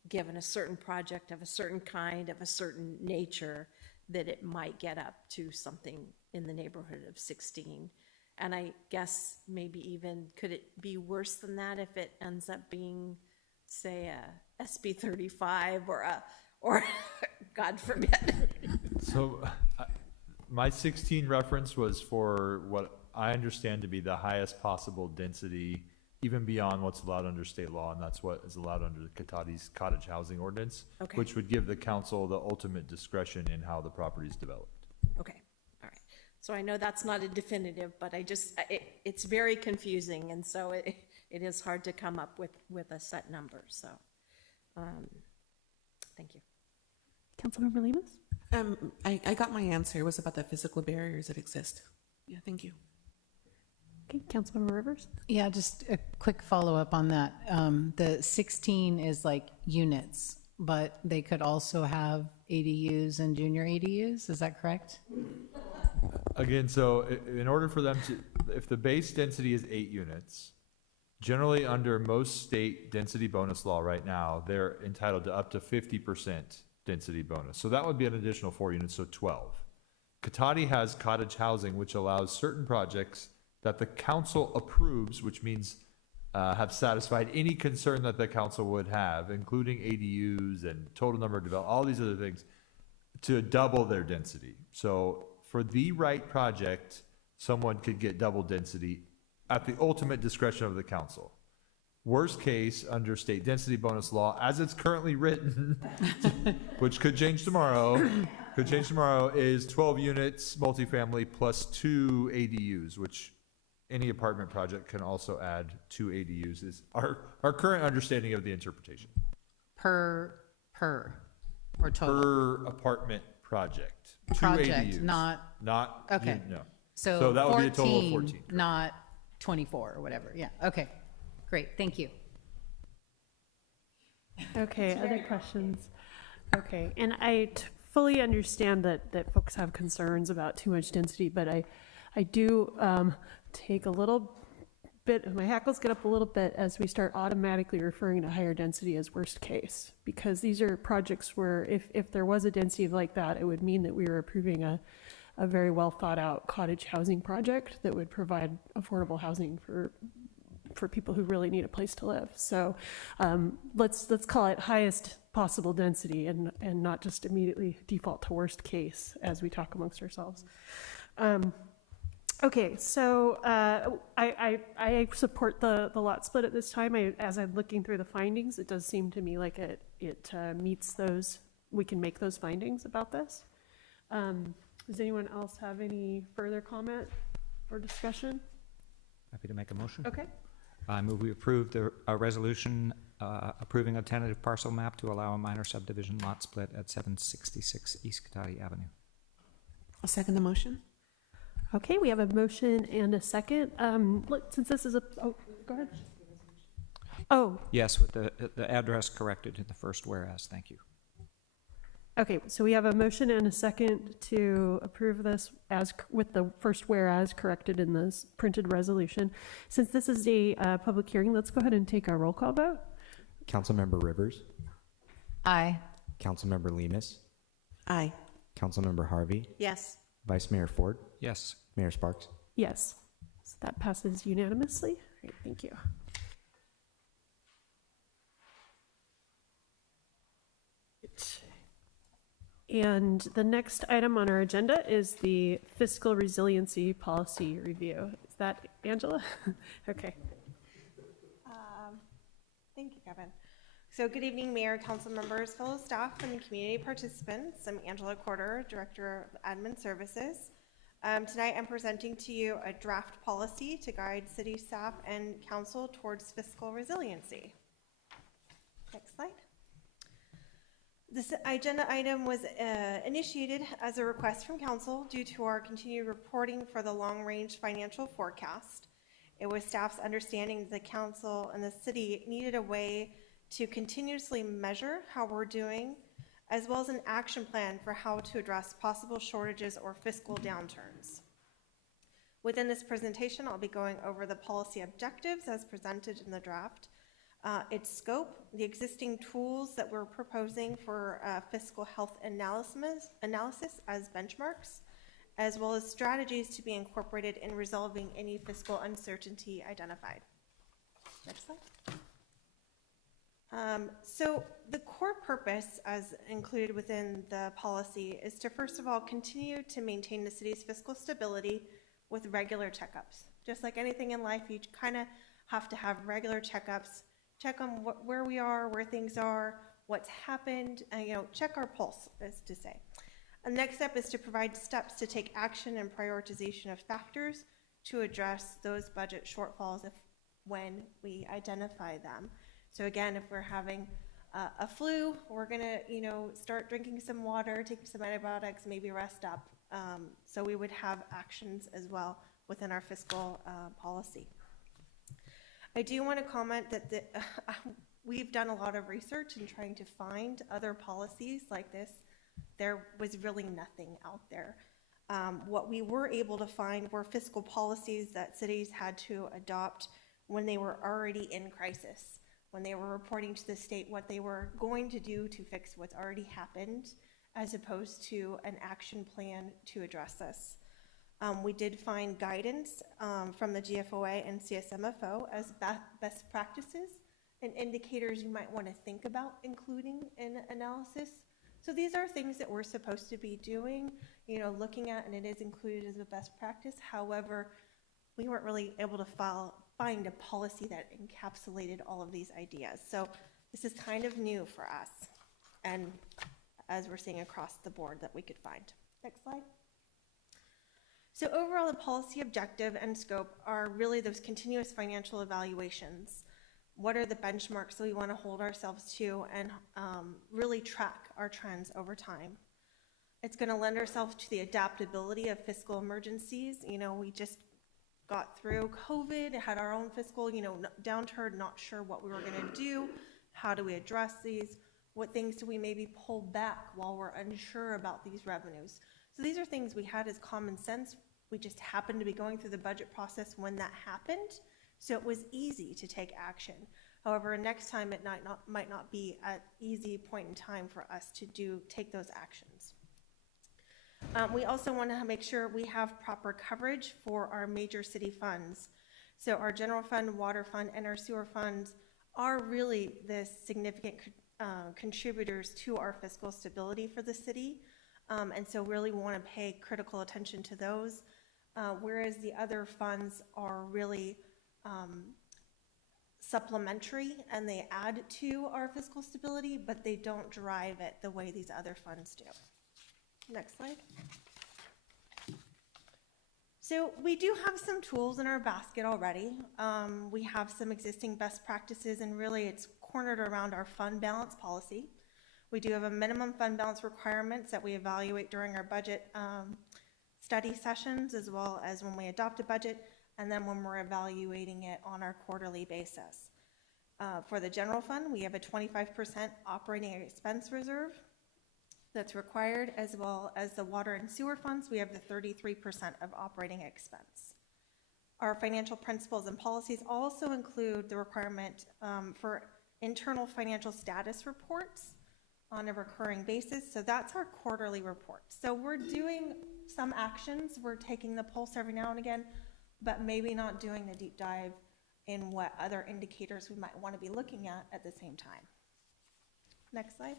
given a certain project of a certain kind, of a certain nature, that it might get up to something in the neighborhood of 16. And I guess maybe even, could it be worse than that if it ends up being, say, a SB 35 or God forbid? So my 16 reference was for what I understand to be the highest possible density, even beyond what's allowed under state law, and that's what is allowed under the Cotati's cottage housing ordinance, Okay. which would give the council the ultimate discretion in how the property is developed. Okay, all right. So I know that's not a definitive, but it's very confusing, and so it is hard to come up with a set number, so, thank you. Councilmember Lemus? I got my answer. It was about the physical barriers that exist. Yeah, thank you. Okay, Councilmember Rivers? Yeah, just a quick follow-up on that. The 16 is like units, but they could also have ADUs and junior ADUs, is that correct? Again, so in order for them to, if the base density is 8 units, generally under most state density bonus law right now, they're entitled to up to 50% density bonus. So that would be an additional 4 units, so 12. Cotati has cottage housing, which allows certain projects that the council approves, which means have satisfied any concern that the council would have, including ADUs and total number of develop, all these other things, to double their density. So for the right project, someone could get double density at the ultimate discretion of the council. Worst case, under state density bonus law, as it's currently written, which could change tomorrow, is 12 units, multifamily, plus 2 ADUs, which any apartment project can also add 2 ADUs, is our current understanding of the interpretation. Per, or total? Per apartment project. 2 Project, ADUs. not, Okay. okay. No. So that would be a total of 14. Not 24 or whatever, yeah, okay. Great, thank you. Okay, other questions? Okay, and I fully understand that folks have concerns about too much density, but I do take a little bit, my hackles get up a little bit as we start automatically referring to higher density as worst case, because these are projects where if there was a density like that, it would mean that we were approving a very well thought out cottage housing project that would provide affordable housing for people who really need a place to live. So let's call it highest possible density and not just immediately default to worst case as we talk amongst ourselves. Okay, so I support the lot split at this time. As I'm looking through the findings, it does seem to me like it meets those, we can make those findings about this. Does anyone else have any further comment or discussion? Happy to make a motion. Okay. I move we approve a resolution approving a tentative parcel map to allow a minor subdivision lot split at 766 East Cotati Avenue. I'll second the motion. Okay, we have a motion and a second. Since this is oh, go ahead. Oh, Yes, with the address corrected in the first whereas. Thank you. okay, so we have a motion and a second to approve this with the first whereas corrected in this printed resolution. Since this is a public hearing, let's go ahead and take our roll call vote. Councilmember Rivers, Aye. Councilmember Lemus, Aye. Councilmember Harvey, Yes. Vice Mayor Ford, Yes. Mayor Sparks. Yes, so that passes unanimously. Great, thank you. And the next item on our agenda is the fiscal resiliency policy review. Is that Angela? Okay. Thank you, Kevin. So good evening, Mayor, council members, fellow staff, and community participants. I'm Angela Corder, Director of Admin Services. Tonight I'm presenting to you a draft policy to guide city staff and council towards fiscal resiliency. Next slide. This agenda item was initiated as a request from council due to our continued reporting for the long-range financial forecast. It was staff's understanding that the council and the city needed a way to continuously measure how we're doing, as well as an action plan for how to address possible shortages or fiscal downturns. Within this presentation, I'll be going over the policy objectives as presented in the draft, its scope, the existing tools that we're proposing for fiscal health analysis as benchmarks, as well as strategies to be incorporated in resolving any fiscal uncertainty identified. Next slide. So the core purpose, as included within the policy, is to first of all continue to maintain the city's fiscal stability with regular checkups. Just like anything in life, you kind of have to have regular checkups, check on where we are, where things are, what's happened, and check our pulse, as to say. And the next step is to provide steps to take action and prioritization of factors to address those budget shortfalls when we identify them. So again, if we're having a flu, we're gonna, start drinking some water, taking some antibiotics, maybe rest up. So we would have actions as well within our fiscal policy. I do want to comment that we've done a lot of research in trying to find other policies like this. There was really nothing out there. What we were able to find were fiscal policies that cities had to adopt when they were already in crisis, when they were reporting to the state what they were going to do to fix what's already happened, as opposed to an action plan to address this. We did find guidance from the GFOA and CSMFO as best practices and indicators you might want to think about including in analysis. So these are things that we're supposed to be doing, looking at, and it is included as a best practice. However, we weren't really able to find a policy that encapsulated all of these ideas. So this is kind of new for us, and as we're seeing across the board that we could find. Next slide. So overall, the policy objective and scope are really those continuous financial evaluations. What are the benchmarks that we want to hold ourselves to and really track our trends over time? It's going to lend ourselves to the adaptability of fiscal emergencies. We just got through COVID, had our own fiscal, downturn, not sure what we were going to do. How do we address these? What things do we maybe pull back while we're unsure about these revenues? So these are things we had as common sense. We just happened to be going through the budget process when that happened. So it was easy to take action. However, next time it might not be an easy point in time for us to take those actions. We also want to make sure we have proper coverage for our major city funds. So our general fund, water fund, and our sewer funds are really the significant contributors to our fiscal stability for the city. And so really want to pay critical attention to those, whereas the other funds are really supplementary and they add to our fiscal stability, but they don't drive it the way these other funds do. Next slide. So we do have some tools in our basket already. We have some existing best practices, and really it's cornered around our fund balance policy. We do have a minimum fund balance requirements that we evaluate during our budget study sessions, as well as when we adopt a budget, and then when we're evaluating it on our quarterly basis. For the general fund, we have a 25% operating expense reserve that's required, as well as the water and sewer funds, we have the 33% of operating expense. Our financial principles and policies also include the requirement for internal financial status reports on a recurring basis. So that's our quarterly report. So we're doing some actions. We're taking the pulse every now and again, but maybe not doing the deep dive in what other indicators we might want to be looking at the same time. Next slide.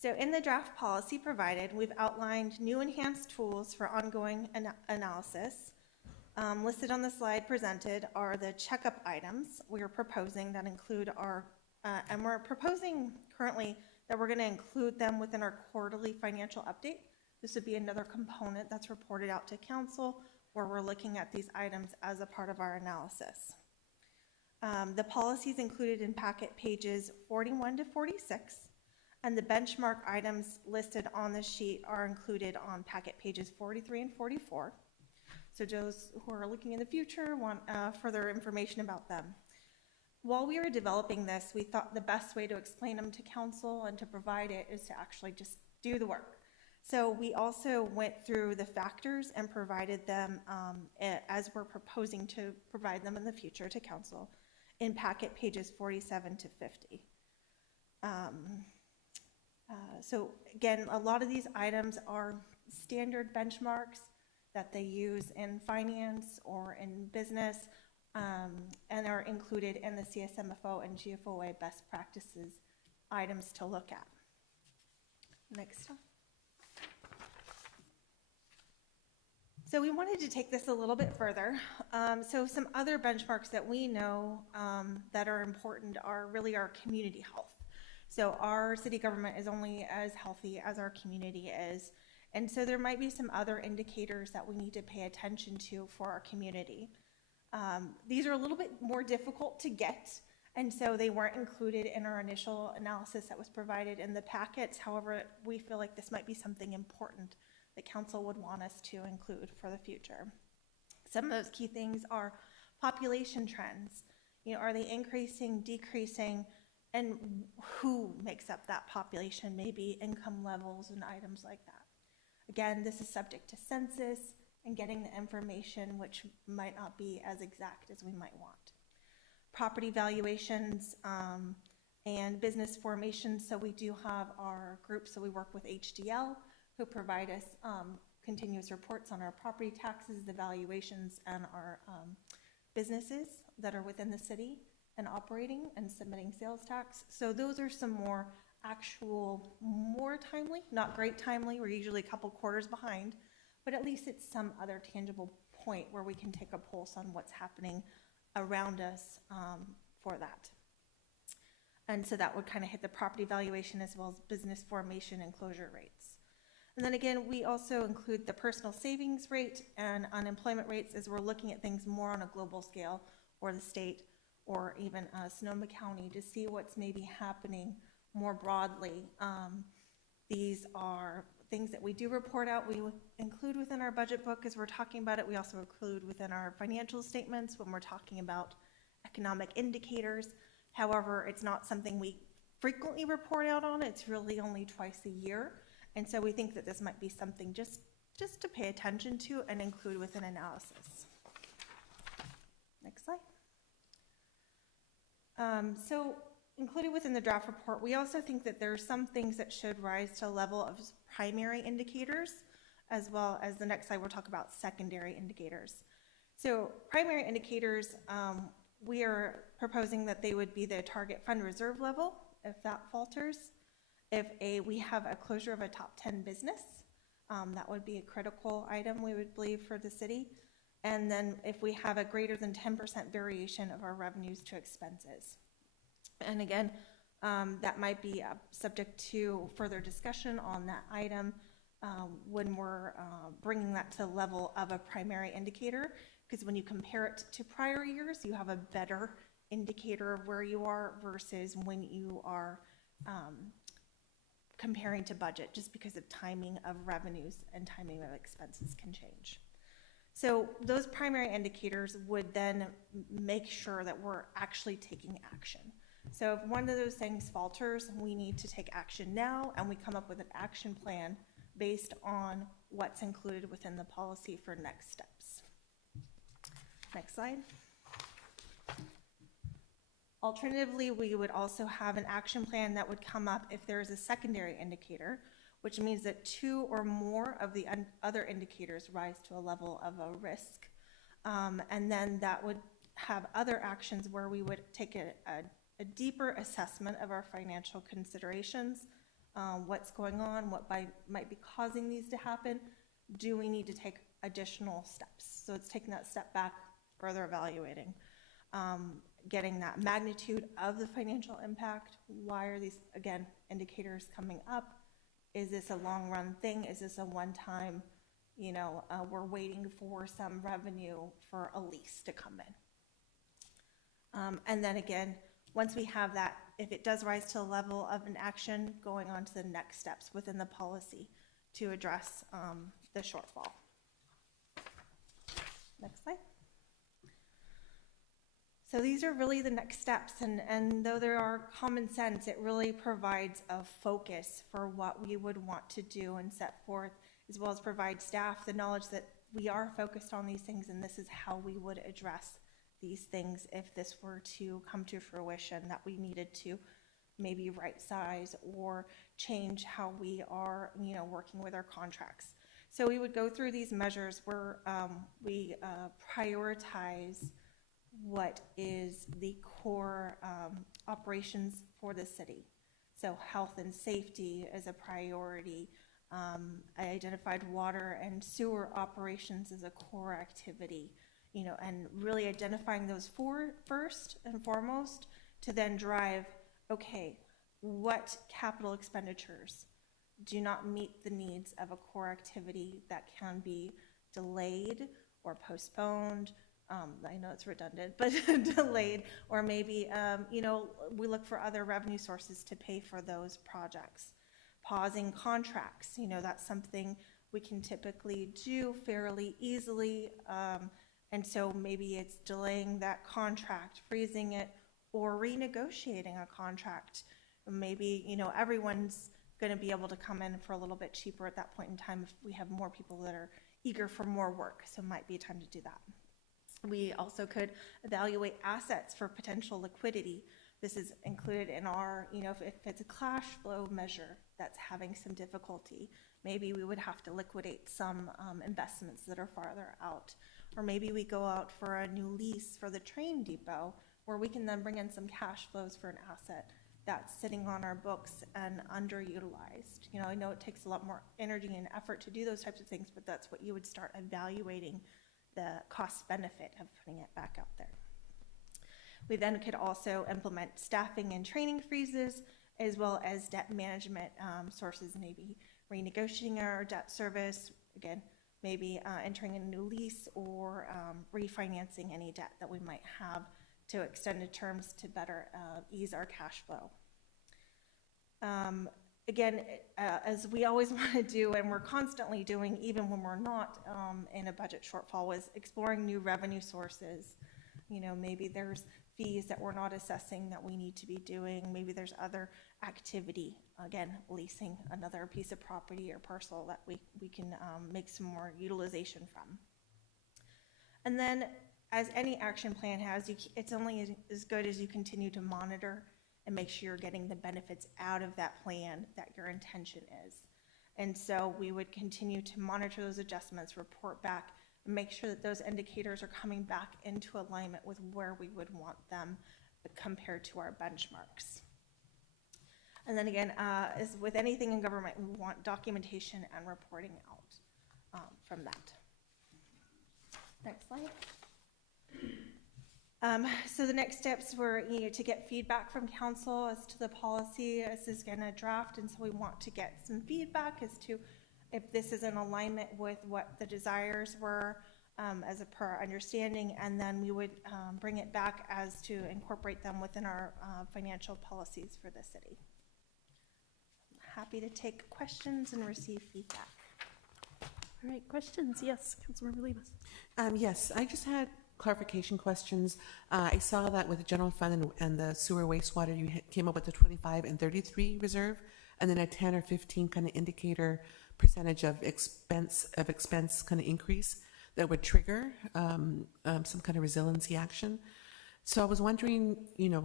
So in the draft policy provided, we've outlined new enhanced tools for ongoing analysis. Listed on the slide presented are the checkup items we are proposing that include and we're proposing currently that we're going to include them within our quarterly financial update. This would be another component that's reported out to council where we're looking at these items as a part of our analysis. The policies included in packet pages 41 to 46, and the benchmark items listed on the sheet are included on packet pages 43 and 44. So those who are looking in the future want further information about them. While we were developing this, we thought the best way to explain them to council and to provide it is to actually just do the work. So we also went through the factors and provided them as we're proposing to provide them in the future to council in packet pages 47 to 50. So again, a lot of these items are standard benchmarks that they use in finance or in business, and are included in the CSMFO and GFOA best practices items to look at. Next slide. So we wanted to take this a little bit further. So some other benchmarks that we know that are important are really our community health. So our city government is only as healthy as our community is. And so there might be some other indicators that we need to pay attention to for our community. These are a little bit more difficult to get, and so they weren't included in our initial analysis that was provided in the packets. However, we feel like this might be something important that council would want us to include for the future. Some of those key things are population trends. You know, are they increasing, decreasing, and who makes up that population, maybe income levels and items like that. Again, this is subject to census and getting the information, which might not be as exact as we might want. Property valuations and business formations. So we do have our group, so we work with HDL, who provide us continuous reports on our property taxes, the valuations, and our businesses that are within the city and operating and submitting sales tax. So those are some more actual, more timely, not great timely. We're usually a couple quarters behind, but at least it's some other tangible point where we can take a pulse on what's happening around us for that. And so that would kind of hit the property valuation as well as business formation and closure rates. And then again, we also include the personal savings rate and unemployment rates as we're looking at things more on a global scale, or the state, or even Sonoma County, to see what's maybe happening more broadly. These are things that we do report out. We include within our budget book as we're talking about it. We also include within our financial statements when we're talking about economic indicators. However, it's not something we frequently report out on. It's really only twice a year. And so we think that this might be something just to pay attention to and include within analysis. Next slide. So included within the draft report, we also think that there are some things that should rise to a level of primary indicators, as well as the next slide we'll talk about secondary indicators. So primary indicators, we are proposing that they would be the target fund reserve level, if that falters. If we have a closure of a top 10 business, that would be a critical item, we would believe, for the city. And then if we have a greater than 10% variation of our revenues to expenses. And again, that might be subject to further discussion on that item when we're bringing that to the level of a primary indicator, because when you compare it to prior years, you have a better indicator of where you are versus when you are comparing to budget, just because of timing of revenues and timing of expenses can change. So those primary indicators would then make sure that we're actually taking action. So if one of those things falters, we need to take action now, and we come up with an action plan based on what's included within the policy for next steps. Next slide. Alternatively, we would also have an action plan that would come up if there is a secondary indicator, which means that two or more of the other indicators rise to a level of a risk. And then that would have other actions where we would take a deeper assessment of our financial considerations, what's going on, what might be causing these to happen. Do we need to take additional steps? So it's taking that step back, further evaluating, getting that magnitude of the financial impact. Why are these, again, indicators coming up? Is this a long run thing? Is this a one-time, we're waiting for some revenue for a lease to come in? And then again, once we have that, if it does rise to a level of an action, going on to the next steps within the policy to address the shortfall. Next slide. So these are really the next steps, and though there are common sense, it really provides a focus for what we would want to do and set forth, as well as provide staff the knowledge that we are focused on these things, and this is how we would address these things if this were to come to fruition, that we needed to maybe right size or change how we are, working with our contracts. So we would go through these measures where we prioritize what is the core operations for the city. So health and safety is a priority. I identified water and sewer operations as a core activity, and really identifying those first and foremost to then drive, okay, what capital expenditures do not meet the needs of a core activity that can be delayed or postponed. I know it's redundant, but delayed, or maybe, we look for other revenue sources to pay for those projects. Pausing contracts, that's something we can typically do fairly easily. And so maybe it's delaying that contract, freezing it, or renegotiating a contract. Maybe, everyone's going to be able to come in for a little bit cheaper at that point in time if we have more people that are eager for more work. So it might be a time to do that. We also could evaluate assets for potential liquidity. This is included in our, if it's a cash flow measure that's having some difficulty, maybe we would have to liquidate some investments that are farther out. Or maybe we go out for a new lease for the train depot where we can then bring in some cash flows for an asset that's sitting on our books and underutilized. I know it takes a lot more energy and effort to do those types of things, but that's what you would start evaluating the cost benefit of putting it back out there. We then could also implement staffing and training freezes, as well as debt management sources, maybe renegotiating our debt service, again, maybe entering a new lease or refinancing any debt that we might have to extended terms to better ease our cash flow. Again, as we always want to do, and we're constantly doing, even when we're not in a budget shortfall, was exploring new revenue sources. Maybe there's fees that we're not assessing that we need to be doing. Maybe there's other activity, again, leasing another piece of property or parcel that we can make some more utilization from. And then, as any action plan has, it's only as good as you continue to monitor and make sure you're getting the benefits out of that plan that your intention is. And so we would continue to monitor those adjustments, report back, and make sure that those indicators are coming back into alignment with where we would want them compared to our benchmarks. And then again, as with anything in government, we want documentation and reporting out from that. Next slide. So the next steps were to get feedback from council as to the policy. This is going to draft, and so we want to get some feedback as to if this is in alignment with what the desires were as a per our understanding, and then we would bring it back as to incorporate them within our financial policies for the city. I'm happy to take questions and receive feedback. All right, questions? Yes, Councilmember Lemus. Yes, I just had clarification questions. I saw that with the general fund and the sewer wastewater, you came up with the 25 and 33 reserve, and then a 10 or 15 kind of indicator percentage of expense kind of increase that would trigger some kind of resiliency action. So I was wondering,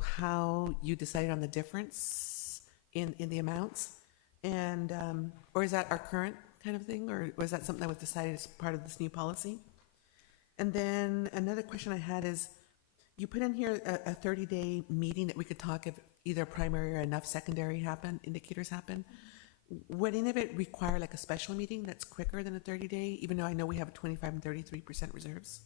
how you decided on the difference in the amounts, and or is that our current kind of thing, or was that something that was decided as part of this new policy? And then another question I had is, you put in here a 30-day meeting that we could talk if either primary or enough secondary indicators happen. Would any of it require like a special meeting that's quicker than a 30-day, even though I know we have a 25 and 33% reserves?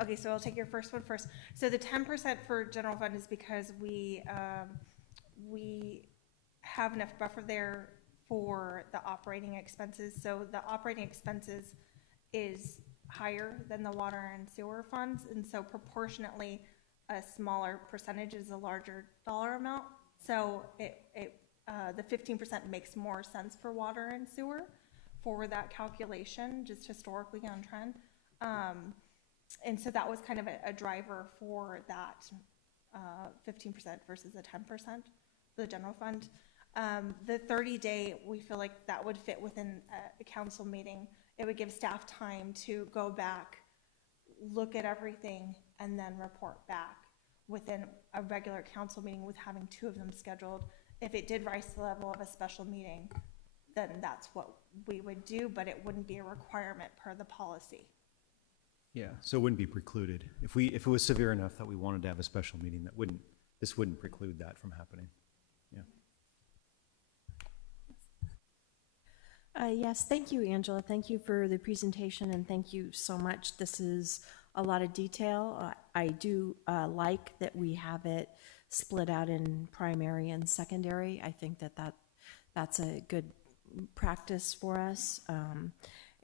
Okay, so I'll take your first one first. So the 10% for general fund is because we have enough buffer there for the operating expenses. So the operating expenses is higher than the water and sewer funds, and so proportionately a smaller percentage is a larger dollar amount. So the 15% makes more sense for water and sewer for that calculation, just historically on trend. And so that was kind of a driver for that 15% versus a 10% for the general fund. The 30-day, we feel like that would fit within a council meeting. It would give staff time to go back, look at everything, and then report back within a regular council meeting with having 2 of them scheduled. If it did rise to the level of a special meeting, then that's what we would do, but it wouldn't be a requirement per the policy. Yeah, so it wouldn't be precluded. If it was severe enough that we wanted to have a special meeting, this wouldn't preclude that from happening. Yeah. Yes, thank you, Angela. Thank you for the presentation, and thank you so much. This is a lot of detail. I do like that we have it split out in primary and secondary. I think that's a good practice for us.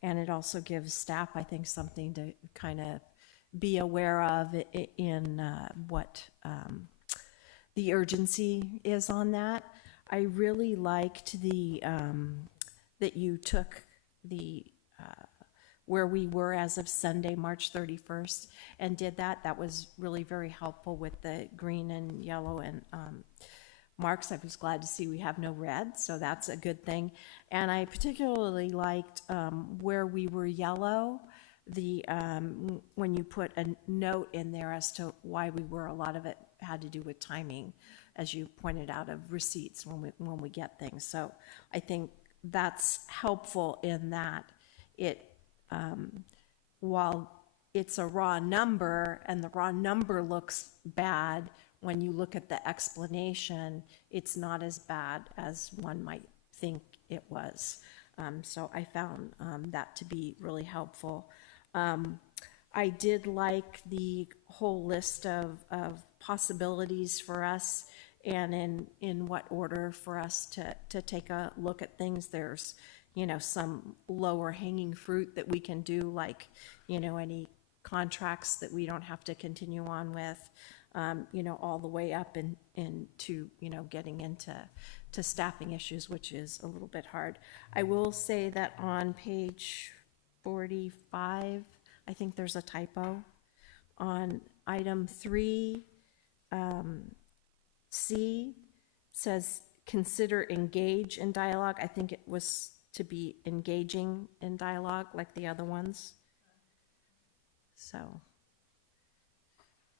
And it also gives staff, I think, something to kind of be aware of in what the urgency is on that. I really liked that you took the where we were as of Sunday, March 31st, and did that. That was really very helpful with the green and yellow and marks. I was glad to see we have no red, so that's a good thing. And I particularly liked where we were yellow, when you put a note in there as to why we were. A lot of it had to do with timing, as you pointed out, of receipts when we get things. So I think that's helpful in that it, while it's a raw number and the raw number looks bad, when you look at the explanation, it's not as bad as one might think it was. So I found that to be really helpful. I did like the whole list of possibilities for us and in what order for us to take a look at things. There's, some lower hanging fruit that we can do, like, any contracts that we don't have to continue on with, all the way up into, getting into staffing issues, which is a little bit hard. I will say that on page 45, I think there's a typo on item 3, C, says consider engage in dialogue. I think it was to be engaging in dialogue like the other ones. So,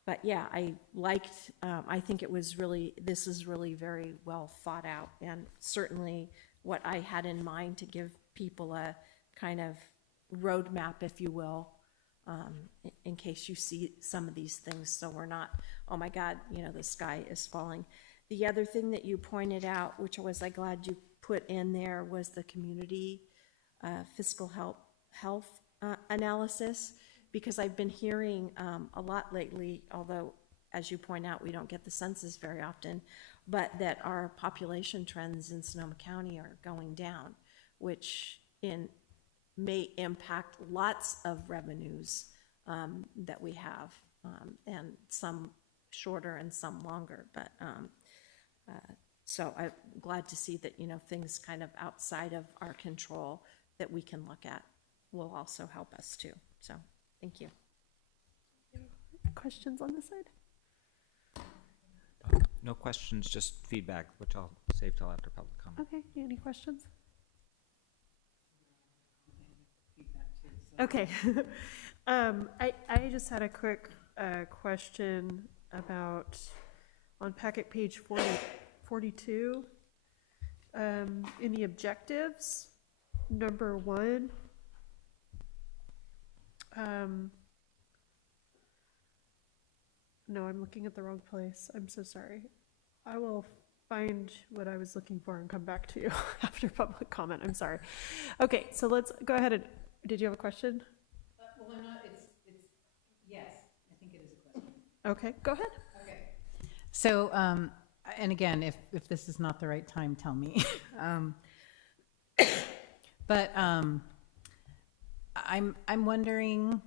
but yeah, I liked, I think this is really very well thought out, and certainly what I had in mind to give people a kind of roadmap, if you will, in case you see some of these things, so we're not, oh my God, the sky is falling. The other thing that you pointed out, which was I'm glad you put in there, was the community fiscal health analysis, because I've been hearing a lot lately, although as you point out, we don't get the census very often, but that our population trends in Sonoma County are going down, which may impact lots of revenues that we have, and some shorter and some longer. But so I'm glad to see that, things kind of outside of our control that we can look at will also help us too. So thank you. Questions on this side? No questions, just feedback, which I'll save till after public comment. Okay, any questions? Okay. I just had a quick question about on packet page 42, in the objectives, number 1. No, I'm looking at the wrong place. I'm so sorry. I will find what I was looking for and come back to you after public comment. I'm sorry. Okay, so let's go ahead and, did you have a question? Well, yes, I think it is a question. Okay, go ahead. Okay. So, and again, if this is not the right time, tell me. But I'm wondering,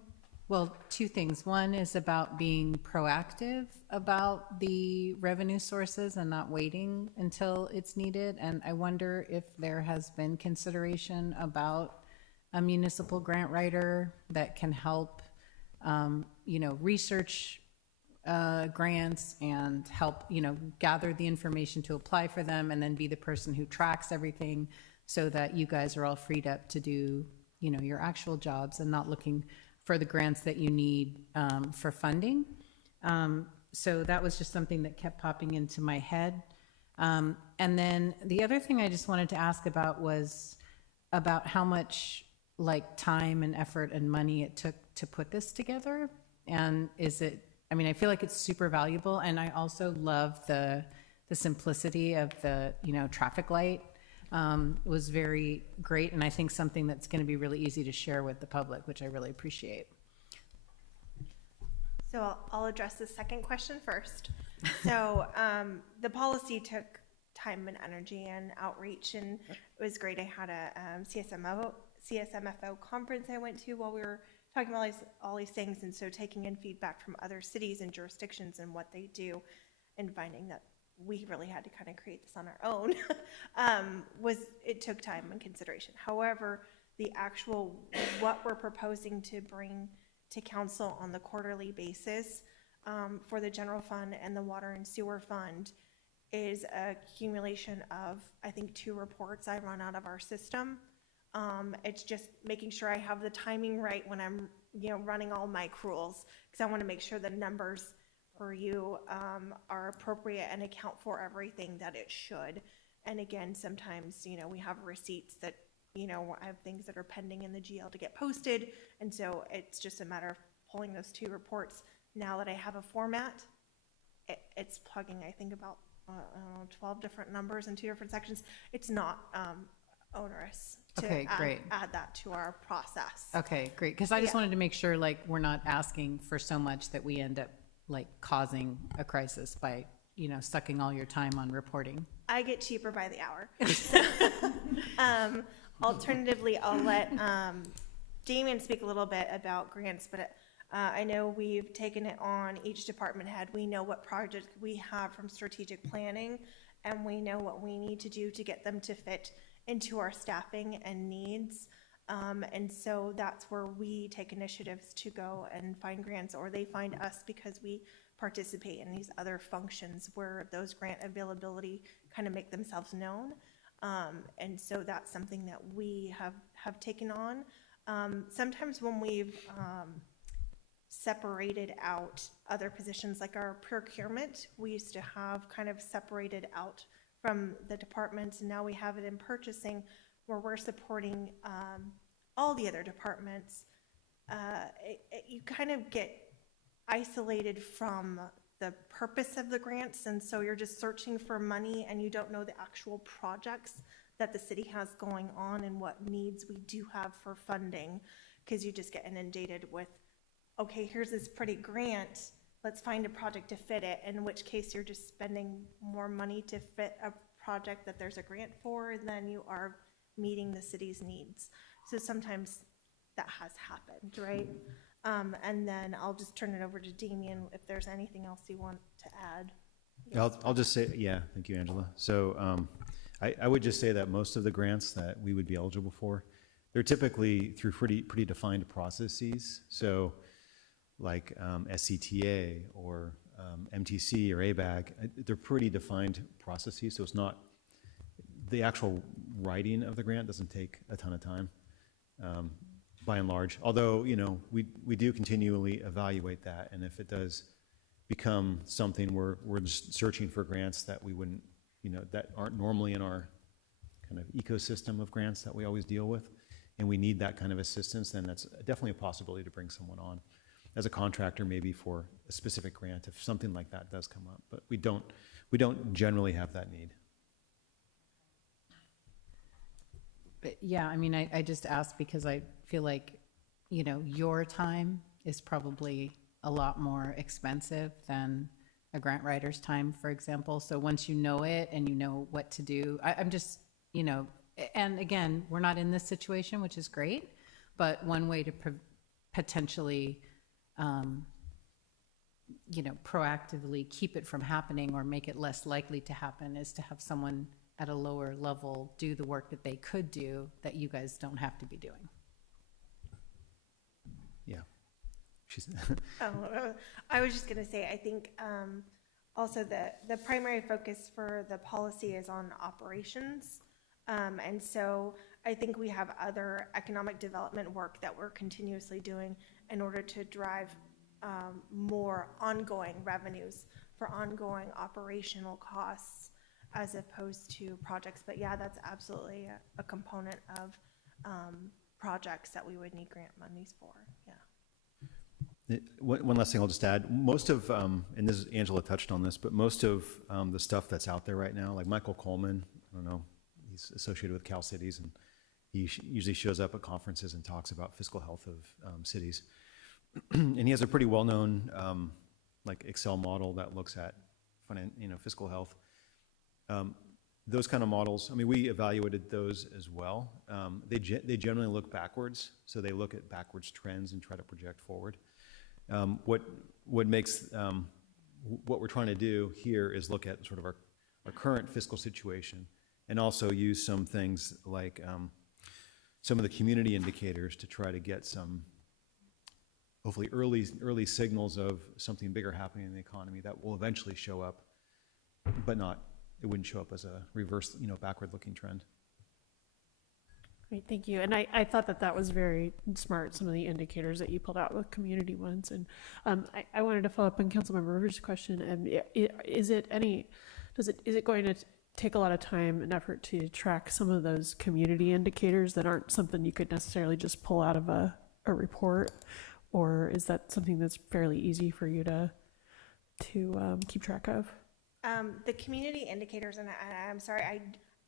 well, 2 things. One is about being proactive about the revenue sources and not waiting until it's needed. And I wonder if there has been consideration about a municipal grant writer that can help, research grants and help, gather the information to apply for them, and then be the person who tracks everything so that you guys are all freed up to do, your actual jobs and not looking for the grants that you need for funding. So that was just something that kept popping into my head. And then the other thing I just wanted to ask about was about how much time and effort and money it took to put this together. And I feel like it's super valuable. And I also love the simplicity of the, traffic light. Was very great, and I think something that's going to be really easy to share with the public, which I really appreciate. So I'll address the second question first. So the policy took time and energy and outreach, and it was great. I had a CSMFO conference I went to while we were talking about all these things, and so taking in feedback from other cities and jurisdictions and what they do, and finding that we really had to kind of create this on our own, it took time and consideration. However, the actual, what we're proposing to bring to council on the quarterly basis for the general fund and the water and sewer fund is a accumulation of, I think, 2 reports I run out of our system. It's just making sure I have the timing right when I'm, running all my accruals, because I want to make sure the numbers for you are appropriate and account for everything that it should. And again, sometimes, we have receipts that, I have things that are pending in the GL to get posted. And so it's just a matter of pulling those 2 reports. Now that I have a format, it's plugging, I think, about 12 different numbers in 2 different sections. It's not onerous to add that to our process. Okay, great. Because I just wanted to make sure, like, we're not asking for so much that we end up, like, causing a crisis by, sucking all your time on reporting. I get cheaper by the hour. Alternatively, I'll let Damien speak a little bit about grants, but I know we've taken it on each department head. We know what projects we have from strategic planning, and we know what we need to do to get them to fit into our staffing and needs. And so that's where we take initiatives to go and find grants, or they find us because we participate in these other functions where those grant availability kind of make themselves known. And so that's something that we have taken on. Sometimes when we've separated out other positions, like our procurement, we used to have kind of separated out from the departments, and now we have it in purchasing where we're supporting all the other departments. You kind of get isolated from the purpose of the grants, and so you're just searching for money and you don't know the actual projects that the city has going on and what needs we do have for funding, because you just get inundated with, okay, here's this pretty grant, let's find a project to fit it, in which case you're just spending more money to fit a project that there's a grant for than you are meeting the city's needs. So sometimes that has happened, right? And then I'll just turn it over to Damien if there's anything else you want to add. I'll just say, thank you, Angela. So I would just say that most of the grants that we would be eligible for, they're typically through pretty defined processes. So like SCTA or MTC or ABAG, they're pretty defined processes. So it's not, the actual writing of the grant doesn't take a ton of time. By and large, although, we do continually evaluate that, and if it does become something where we're just searching for grants that we wouldn't, that aren't normally in our kind of ecosystem of grants that we always deal with, and we need that kind of assistance, then that's definitely a possibility to bring someone on as a contractor, maybe for a specific grant, if something like that does come up. But we don't generally have that need. But yeah, I mean, I just asked because I feel like, your time is probably a lot more expensive than a grant writer's time, for example. So once you know it and you know what to do, I'm just, and again, we're not in this situation, which is great, but one way to potentially, proactively keep it from happening or make it less likely to happen is to have someone at a lower level do the work that they could do that you guys don't have to be doing. Yeah. I was just going to say, I think also the primary focus for the policy is on operations. And so I think we have other economic development work that we're continuously doing in order to drive more ongoing revenues for ongoing operational costs as opposed to projects. But yeah, that's absolutely a component of projects that we would need grant monies for. Yeah. One last thing I'll just add. Most of, and this is, Angela touched on this, but most of the stuff that's out there right now, like Michael Coleman, I don't know, he's associated with Cal Cities, and he usually shows up at conferences and talks about fiscal health of cities. And he has a pretty well-known like Excel model that looks at fiscal health. Those kind of models, I mean, we evaluated those as well. They generally look backwards, so they look at backwards trends and try to project forward. What makes what we're trying to do here is look at sort of our current fiscal situation, and also use some things like some of the community indicators to try to get some hopefully early signals of something bigger happening in the economy that will eventually show up, but it wouldn't show up as a reverse, backward-looking trend. Great, thank you. And I thought that was very smart, some of the indicators that you pulled out with community ones. And I wanted to follow up on Councilmember Rivers' question. Is it going to take a lot of time and effort to track some of those community indicators that aren't something you could necessarily just pull out of a report? Or is that something that's fairly easy for you to keep track of? The community indicators, and I'm sorry, I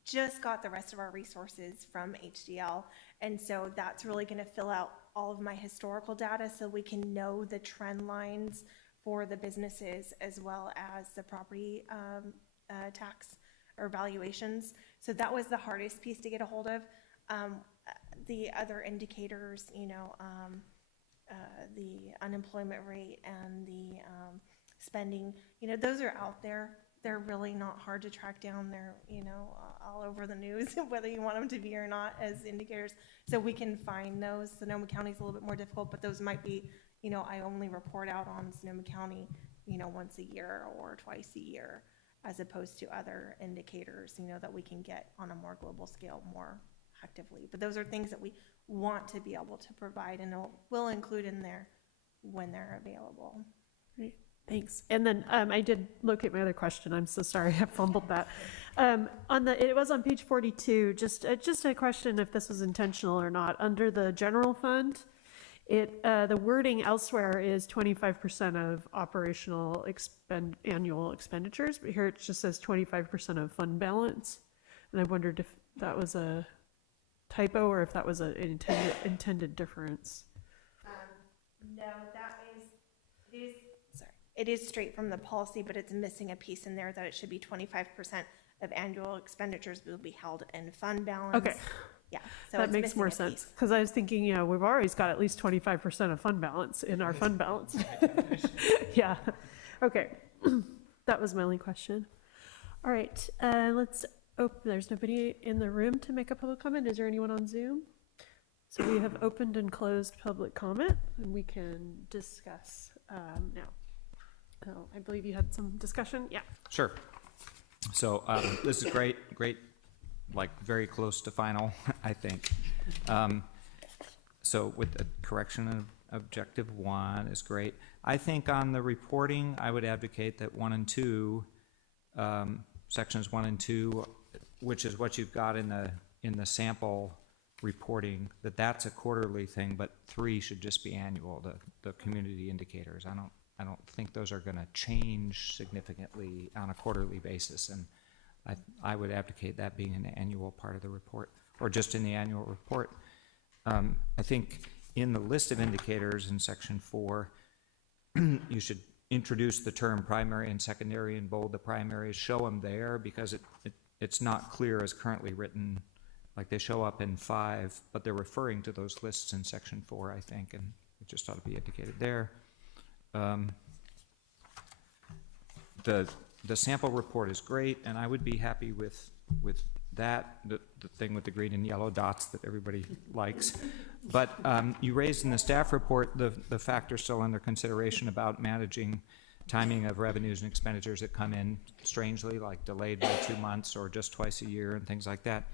just got the rest of our resources from HDL, and so that's really going to fill out all of my historical data so we can know the trend lines for the businesses as well as the property tax or valuations. So that was the hardest piece to get a hold of. The other indicators, the unemployment rate and the spending, those are out there. They're really not hard to track down. They're, all over the news, whether you want them to be or not, as indicators. So we can find those. Sonoma County is a little bit more difficult, but those might be, I only report out on Sonoma County, once a year or twice a year, as opposed to other indicators, that we can get on a more global scale more actively. But those are things that we want to be able to provide, and we'll include in there when they're available. Great. Thanks. And then I did look at my other question. I'm so sorry, I fumbled that. It was on page 42. Just a question if this was intentional or not. Under the general fund, the wording elsewhere is 25% of operational annual expenditures, but here it just says 25% of fund balance. And I wondered if that was a typo or if that was an intended difference. No, it is straight from the policy, but it's missing a piece in there that it should be 25% of annual expenditures will be held in fund balance. Okay. Yeah. So that it's makes missing more a sense. piece. Because I was thinking, we've always got at least 25% of fund balance in our fund balance. Yeah. Okay. That was my only question. All right. Let's open. There's nobody in the room to make a public comment. Is there anyone on Zoom? So we have opened and closed public comment, and we can discuss now. Oh, I believe you had some discussion. Yeah. Sure. So this is great, like very close to final, I think. So with the correction of objective 1 is great. I think on the reporting, I would advocate that 1 and 2, sections 1 and 2, which is what you've got in the sample reporting, that's a quarterly thing, but 3 should just be annual. The community indicators. I don't think those are going to change significantly on a quarterly basis, and I would advocate that being an annual part of the report, or just in the annual report. I think in the list of indicators in section 4, you should introduce the term primary and secondary in bold. The primaries, show them there, because it's not clear as currently written. Like they show up in 5, but they're referring to those lists in section 4, I think, and it just ought to be indicated there. The sample report is great, and I would be happy with that, the thing with the green and yellow dots that everybody likes. But you raised in the staff report the factor still under consideration about managing timing of revenues and expenditures that come in strangely, like delayed by 2 months or just twice a year and things like that.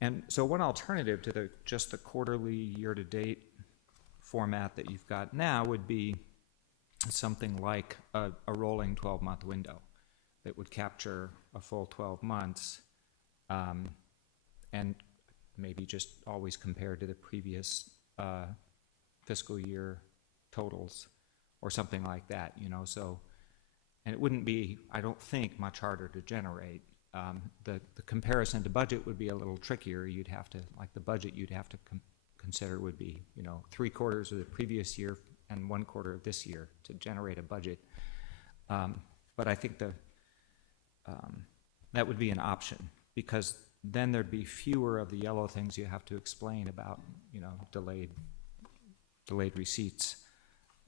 And so one alternative to just the quarterly year-to-date format that you've got now would be something like a rolling 12-month window that would capture a full 12 months and maybe just always compared to the previous fiscal year totals or something like that, so, and it wouldn't be, I don't think, much harder to generate. The comparison to budget would be a little trickier. You'd have to, like the budget you'd have to consider would be, 3 quarters of the previous year and 1 quarter of this year to generate a budget. But I think that would be an option, because then there'd be fewer of the yellow things you have to explain about, you know, delayed receipts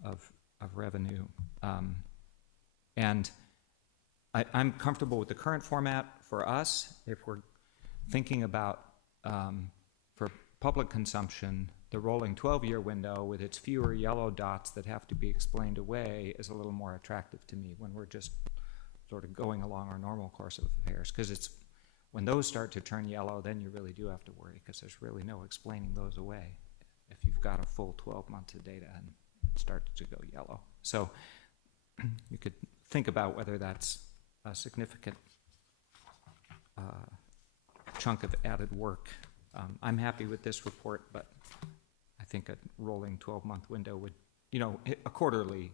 of revenue. And I'm comfortable with the current format for us. If we're thinking about, for public consumption, the rolling 12-year window with its fewer yellow dots that have to be explained away is a little more attractive to me when we're just sort of going along our normal course of affairs. Because it's when those start to turn yellow, then you really do have to worry, because there's really no explaining those away if you've got a full 12 months of data and it starts to go yellow. So you could think about whether that's a significant chunk of added work. I'm happy with this report, but I think a rolling 12-month window would, you know, a quarterly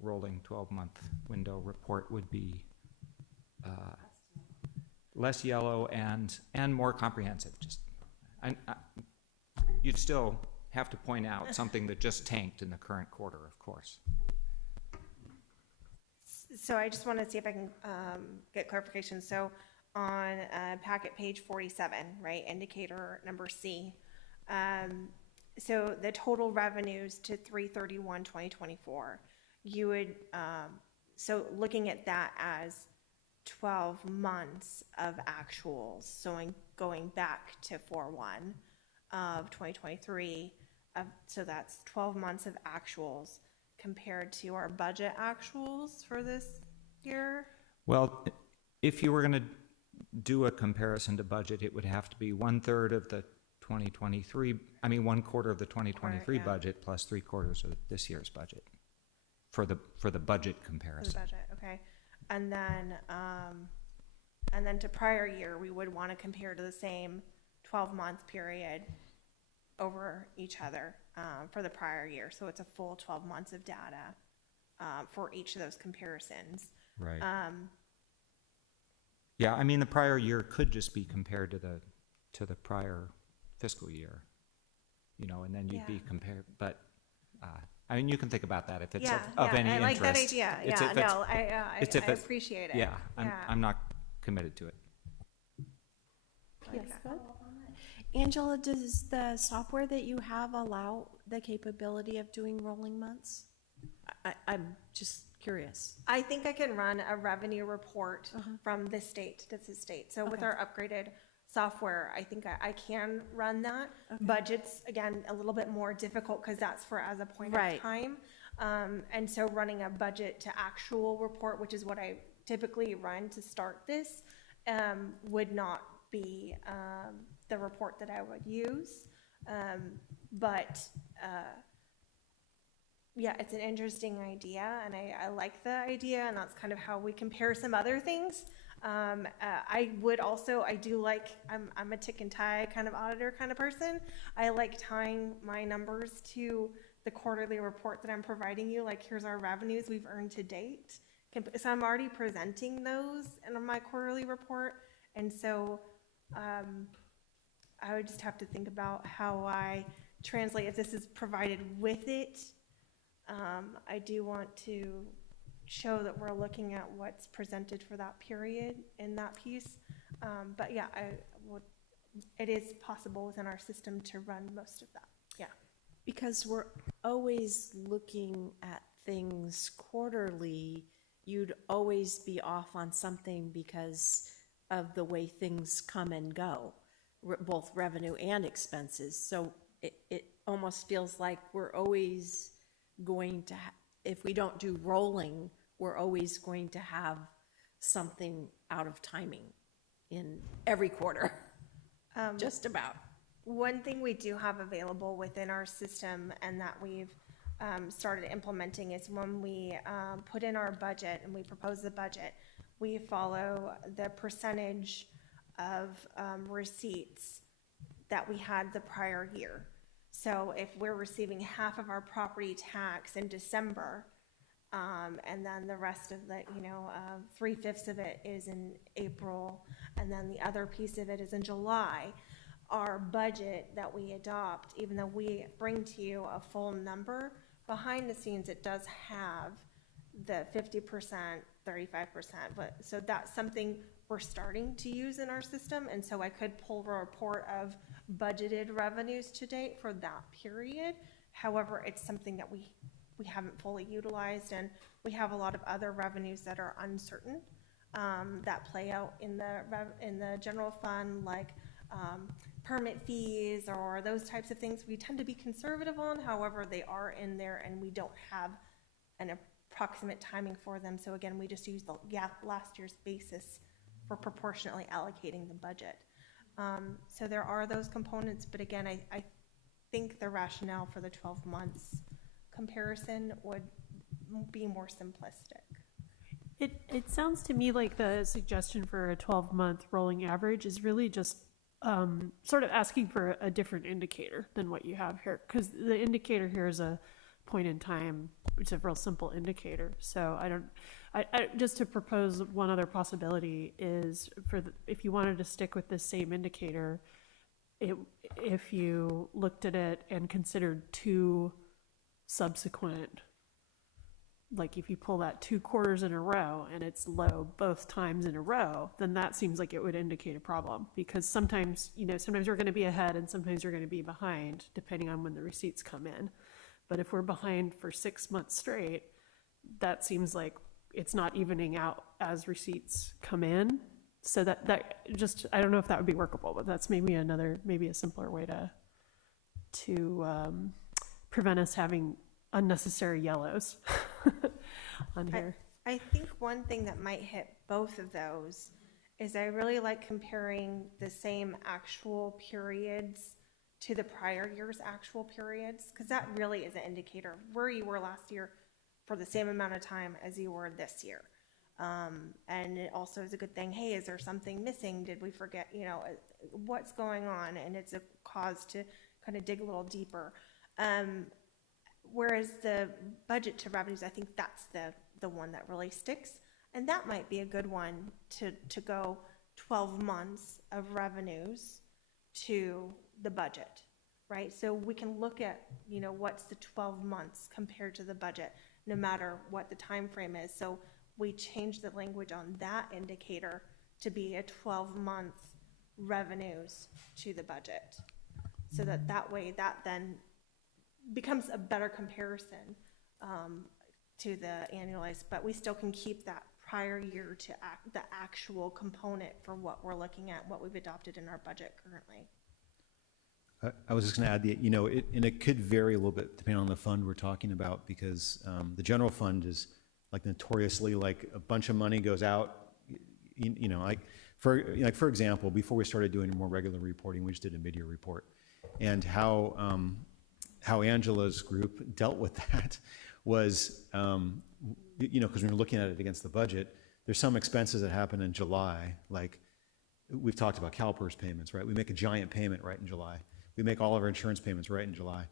rolling 12-month window report would be less yellow and more comprehensive. Just, you'd still have to point out something that just tanked in the current quarter, of course. So I just want to see if I can get clarification. So on packet page 47, right, indicator number C, so the total revenues to 3/31/2024, you would, so looking at that as 12 months of actuals, so going back to 4/1 of 2023, so that's 12 months of actuals compared to our budget actuals for this year? Well, if you were going to do a comparison to budget, it would have to be 1/3 of the 2023, I mean, 1/4 of the 2023 yeah. budget plus 3/4 of this year's budget for the budget For the comparison. budget, okay. And then to prior year, we would want to compare to the same 12-month period over each other for the prior year. So it's a full 12 months of data for each of those comparisons. Right. Yeah, I mean, the prior year could just be compared to the prior fiscal year, you know, and then you'd be Yeah. compared, but, I mean, you can think about that if it's Yeah, of any I like that interest. idea. It's Yeah, if it's- no, I it's if it's- appreciate it. Yeah, Yeah. I'm not committed to it. Yes, Angela, does the software that you have allow the capability of doing rolling months? I'm just curious. I think I can run a revenue report from this state to this state. So with Okay. our upgraded software, I think I can run that. Budgets, again, a little bit more difficult because that's for as a point Right. of time. And so running a budget to actual report, which is what I typically run to start this, would not be the report that I would use. But yeah, it's an interesting idea, and I like the idea, and that's kind of how we compare some other things. I would also, I do like, I'm a tick and tie kind of auditor kind of person. I like tying my numbers to the quarterly report that I'm providing you, like here's our revenues we've earned to date. So I'm already presenting those in my quarterly report, and so I would just have to think about how I translate, if this is provided with it. I do want to show that we're looking at what's presented for that period in that piece. But yeah, it is possible within our system to run most of that, yeah. Because we're always looking at things quarterly, you'd always be off on something because of the way things come and go, both revenue and expenses. So it almost feels like we're always going to, if we don't do rolling, we're always going to have something out of timing in every quarter, just about. One thing we do have available within our system and that we've started implementing is when we put in our budget and we propose the budget, we follow the percentage of receipts that we had the prior year. So if we're receiving half of our property tax in December, and then the rest of the, 3/5 of it is in April, and then the other piece of it is in July, our budget that we adopt, even though we bring to you a full number, behind the scenes, it does have the 50%, 35%, but, so that's something we're starting to use in our system, and so I could pull a report of budgeted revenues to date for that period. However, it's something that we haven't fully utilized, and we have a lot of other revenues that are uncertain, that play out in the general fund, like permit fees or those types of things. We tend to be conservative on, however, they are in there, and we don't have an approximate timing for them. So again, we just use the last year's basis for proportionately allocating the budget. So there are those components, but again, I think the rationale for the 12 months comparison would be more simplistic. It sounds to me like the suggestion for a 12-month rolling average is really just sort of asking for a different indicator than what you have here, because the indicator here is a point in time. It's a real simple indicator. So I just to propose one other possibility is if you wanted to stick with the same indicator, if you looked at it and considered two subsequent, like if you pull that 2 quarters in a row and it's low both times in a row, then that seems like it would indicate a problem, because sometimes you're going to be ahead and sometimes you're going to be behind depending on when the receipts come in. But if we're behind for 6 months straight, that seems like it's not evening out as receipts come in. So that just, I don't know if that would be workable, but that's maybe a simpler way to prevent us having unnecessary yellows on here. I think one thing that might hit both of those is I really like comparing the same actual periods to the prior year's actual periods, because that really is an indicator of where you were last year for the same amount of time as you were this year. And it also is a good thing, hey, is there something missing? Did we forget, what's going on? And it's a cause to kind of dig a little deeper. Whereas the budget to revenues, I think that's the one that really sticks. And that might be a good one to go 12 months of revenues to the budget, right? So we can look at, what's the 12 months compared to the budget, no matter what the time frame is. So we change the language on that indicator to be a 12-month revenues to the budget. So that way that then becomes a better comparison to the annualized, but we still can keep that prior year to the actual component for what we're looking at, what we've adopted in our budget currently. I was just going to add and it could vary a little bit depending on the fund we're talking about, because the general fund is like notoriously like a bunch of money goes out, for example, before we started doing more regular reporting, we just did a mid-year report, and how Angela's group dealt with that was, because when you're looking at it against the budget, there's some expenses that happen in July, like we've talked about CalPERS payments, right? We make a giant payment right in July. We make all of our insurance payments right in July.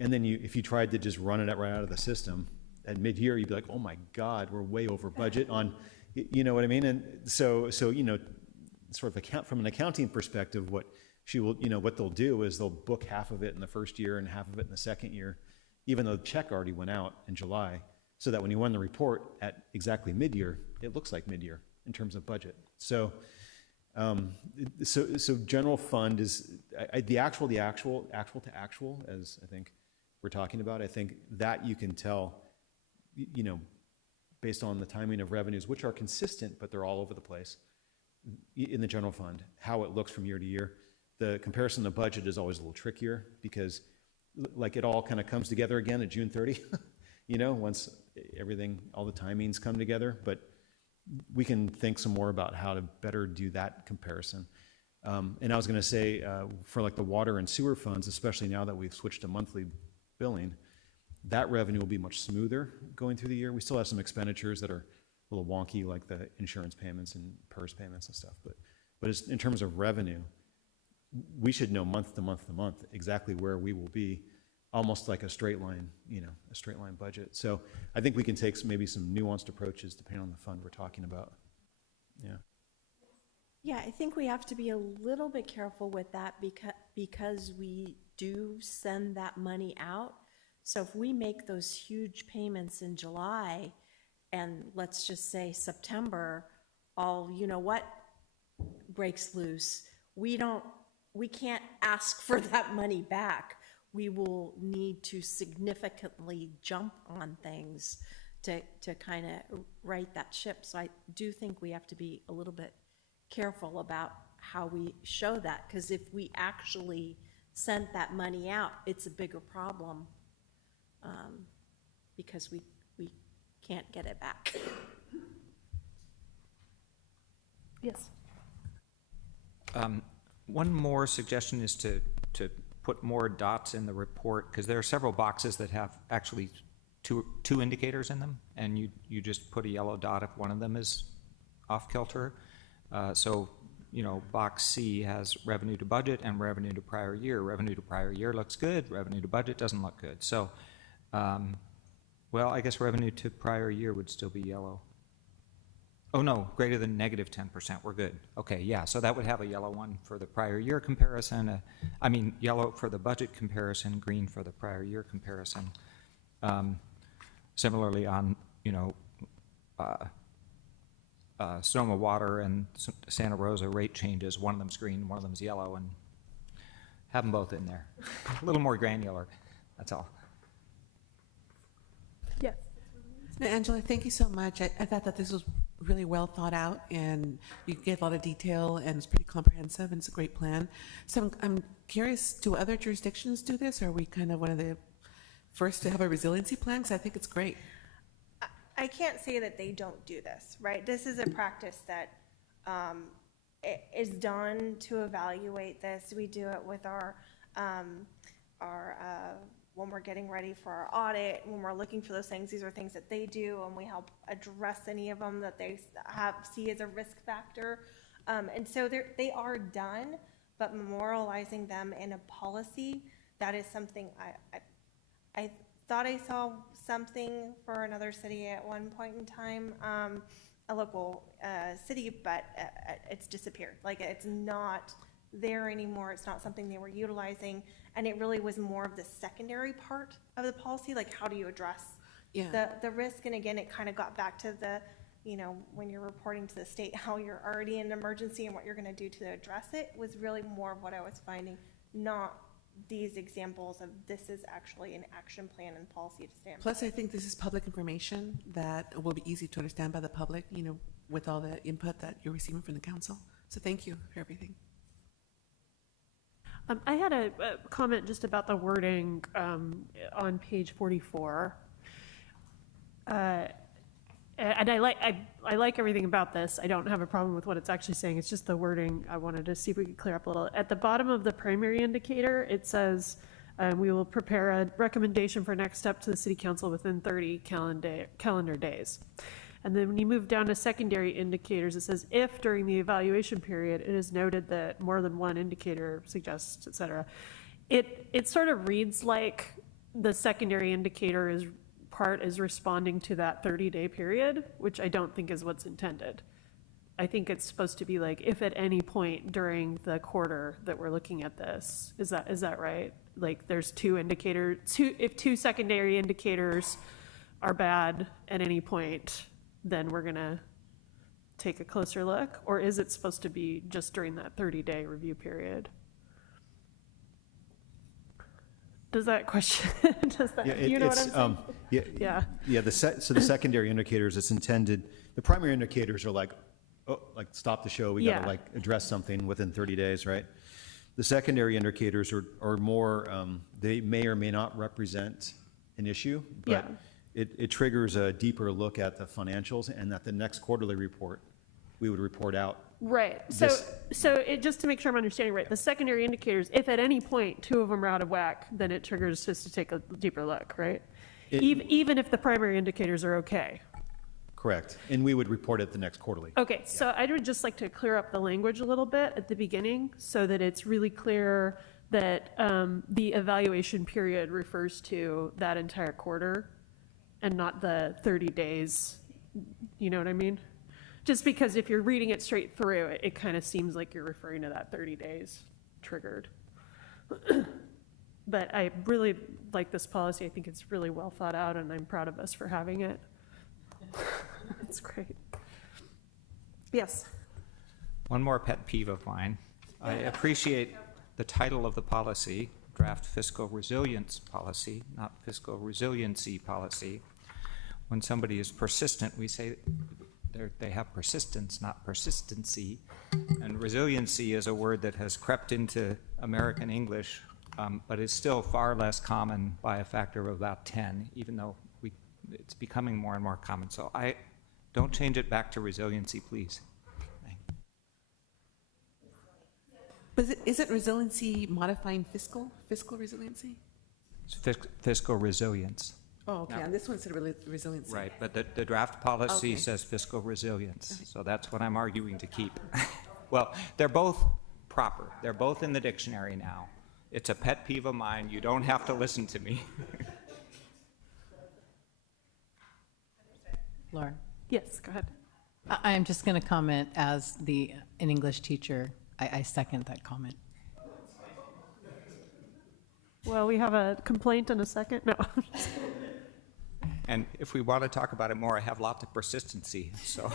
And then if you tried to just run it right out of the system at mid-year, you'd be like, oh my God, we're way over budget on, you know what I mean? And so sort of from an accounting perspective, what they'll do is they'll book half of it in the first year and half of it in the second year, even though the check already went out in July, so that when you run the report at exactly mid-year, it looks like mid-year in terms of budget. So general fund is the actual to actual, as I think we're talking about. I think that you can tell, based on the timing of revenues, which are consistent, but they're all over the place in the general fund, how it looks from year to year. The comparison to budget is always a little trickier, because like it all kind of comes together again at June 30, once everything, all the timings come together. But we can think some more about how to better do that comparison. And I was going to say, for like the water and sewer funds, especially now that we've switched to monthly billing, that revenue will be much smoother going through the year. We still have some expenditures that are a little wonky, like the insurance payments and PERS payments and stuff. But it's, in terms of revenue, we should know month to month to month exactly where we will be, almost like a straight line, a straight line budget. So I think we can take maybe some nuanced approaches depending on the fund we're talking about. Yeah. Yeah, I think we have to be a little bit careful with that because we do send that money out. So if we make those huge payments in July and let's just say September, all, you know what, breaks loose, we can't ask for that money back. We will need to significantly jump on things to kind of right that ship. So I do think we have to be a little bit careful about how we show that, because if we actually sent that money out, it's a bigger problem, because we can't get it back. Yes. One more suggestion is to put more dots in the report, because there are several boxes that have actually two indicators in them, and you just put a yellow dot if one of them is off kilter. So, you know, box C has revenue to budget and revenue to prior year. Revenue to prior year looks good, revenue to budget doesn't look good. So, well, I guess revenue to prior year would still be yellow. Oh, no, greater than negative 10%, we're good. Okay, yeah, so that would have a yellow one for the prior year comparison, yellow for the budget comparison, green for the prior year comparison. Similarly on, you know, Sonoma Water and Santa Rosa rate changes, one of them's green, one of them's yellow, and have them both in there. A little more granular, that's all. Yes. No, Angela, thank you so much. I thought that this was really well thought out, and you gave a lot of detail, and it's pretty comprehensive, and it's a great plan. So I'm curious, do other jurisdictions do this? Or are we kind of one of the first to have a resiliency plan? Because I think it's great. I can't say that they don't do this, right? This is a practice that is done to evaluate this. We do it with our when we're getting ready for our audit, when we're looking for those things. These are things that they do, and we help address any of them that they see as a risk factor. And so they are done, but memorializing them in a policy, that is something I thought I saw something for another city at one point in time, a local city, but it's disappeared. Like, it's not there anymore. It's not something they were utilizing, and it really was more of the secondary part of the policy, like how do you address the risk. And again, it kind of got back to the, you know, when you're reporting to the state how you're already in an emergency and what you're going to do to address it, was really more of what I was finding, not these examples of this is actually an action plan and policy to stand. Plus, I think this is public information that will be easy to understand by the public, you know, with all the input that you're receiving from the council. So thank you for everything. I had a comment just about the wording on page 44. And I like everything about this. I don't have a problem with what it's actually saying. It's just the wording. I wanted to see if we could clear up a little. At the bottom of the primary indicator, it says, we will prepare a recommendation for next step to the city council within 30 calendar days. And then when you move down to secondary indicators, it says if during the evaluation period it is noted that more than one indicator suggests, et cetera. It sort of reads like the secondary indicator is responding to that 30-day period, which I don't think is what's intended. I think it's supposed to be like, if at any point during the quarter that we're looking at this, is that right? Like, there's if two secondary indicators are bad at any point, then we're gonna take a closer look? Or is it supposed to be just during that 30-day review period? Does that question, you know what I'm saying? So the secondary indicators, it's intended, the primary indicators are like stop the show, we gotta address something within 30 days, right? The secondary indicators are more, they may or may not represent an issue, but it triggers a deeper look at the financials, and at the next quarterly report, we would report out. Right. So just to make sure I'm understanding right, the secondary indicators, if at any point two of them are out of whack, then it triggers just to take a deeper look, right? Even if the primary indicators are okay. Correct. And we would report it the next quarterly. Okay, so I would just like to clear up the language a little bit at the beginning so that it's really clear that the evaluation period refers to that entire quarter and not the 30 days. You know what I mean? Just because if you're reading it straight through, it kind of seems like you're referring to that 30 days triggered. But I really like this policy. I think it's really well thought out, and I'm proud of us for having it. That's great. Yes. One more pet peeve of mine. I appreciate the title of the policy, Draft Fiscal Resilience Policy, not Fiscal Resiliency Policy. When somebody is persistent, we say they have persistence, not persistency. And resiliency is a word that has crept into American English, but is still far less common by a factor of about 10, even though it's becoming more and more common. So don't change it back to resiliency, please. But isn't resiliency modifying fiscal resiliency? It's fiscal resilience. Oh, okay, No. on this one said resiliency. Right, but the draft policy Okay. says fiscal resilience, so that's what I'm arguing to keep. Well, they're both proper. They're both in the dictionary now. It's a pet peeve of mine. You don't have to listen to me. Lauren? Yes, go ahead. I am just going to comment as an English teacher. I second that comment. Well, we have a complaint and a second. No. And if we want to talk about it more, I have lots of persistency, so.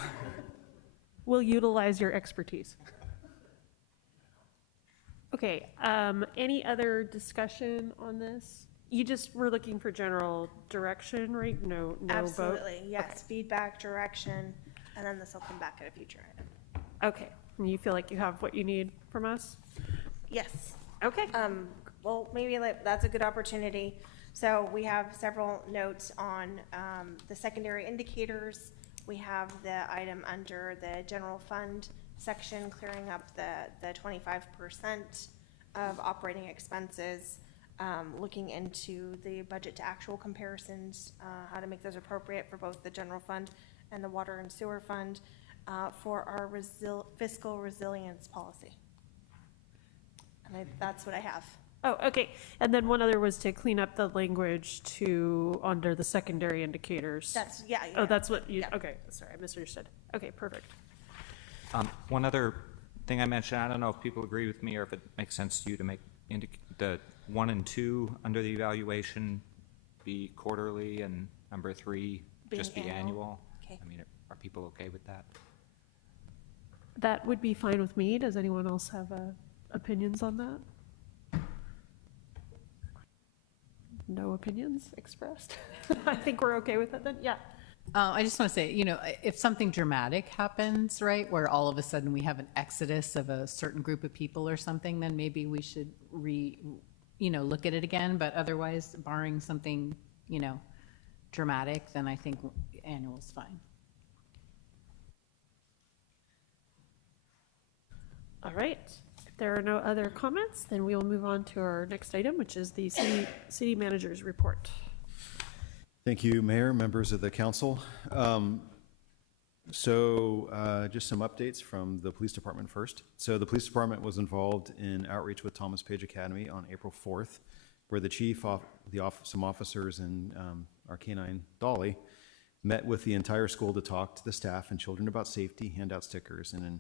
We'll utilize your expertise. Okay, any other discussion on this? You just were looking for general direction, right? No vote? Absolutely, yes, feedback, direction, and then this will come back at a future item. Okay, and you feel like you have what you need from us? Yes. Okay. Well, maybe that's a good opportunity. So we have several notes on the secondary indicators. We have the item under the general fund section, clearing up the 25% of operating expenses, looking into the budget to actual comparisons, how to make those appropriate for both the general fund and the water and sewer fund for our fiscal resilience policy. And that's what I have. Oh, okay. And then one other was to clean up the language under the secondary indicators. That's, yeah. Oh, that's what you, Yeah. okay, sorry, I misunderstood. Okay, perfect. One other thing I mentioned, I don't know if people agree with me or if it makes sense to you to make the 1 and 2 under the evaluation be quarterly and number 3 just be annual. Okay. I mean, are people okay with that? That would be fine with me. Does anyone else have opinions on that? No opinions expressed? I think we're okay with it then, yeah. I just want to say, if something dramatic happens, right, where all of a sudden we have an exodus of a certain group of people or something, then maybe we should look at it again. But otherwise, barring something, dramatic, then I think annual is fine. All right. If there are no other comments, then we will move on to our next item, which is the city manager's report. Thank you, Mayor, members of the council. Just some updates from the police department first. So the police department was involved in outreach with Thomas Page Academy on April 4th, where the chief, some officers, and our canine Dolly met with the entire school to talk to the staff and children about safety, hand out stickers, and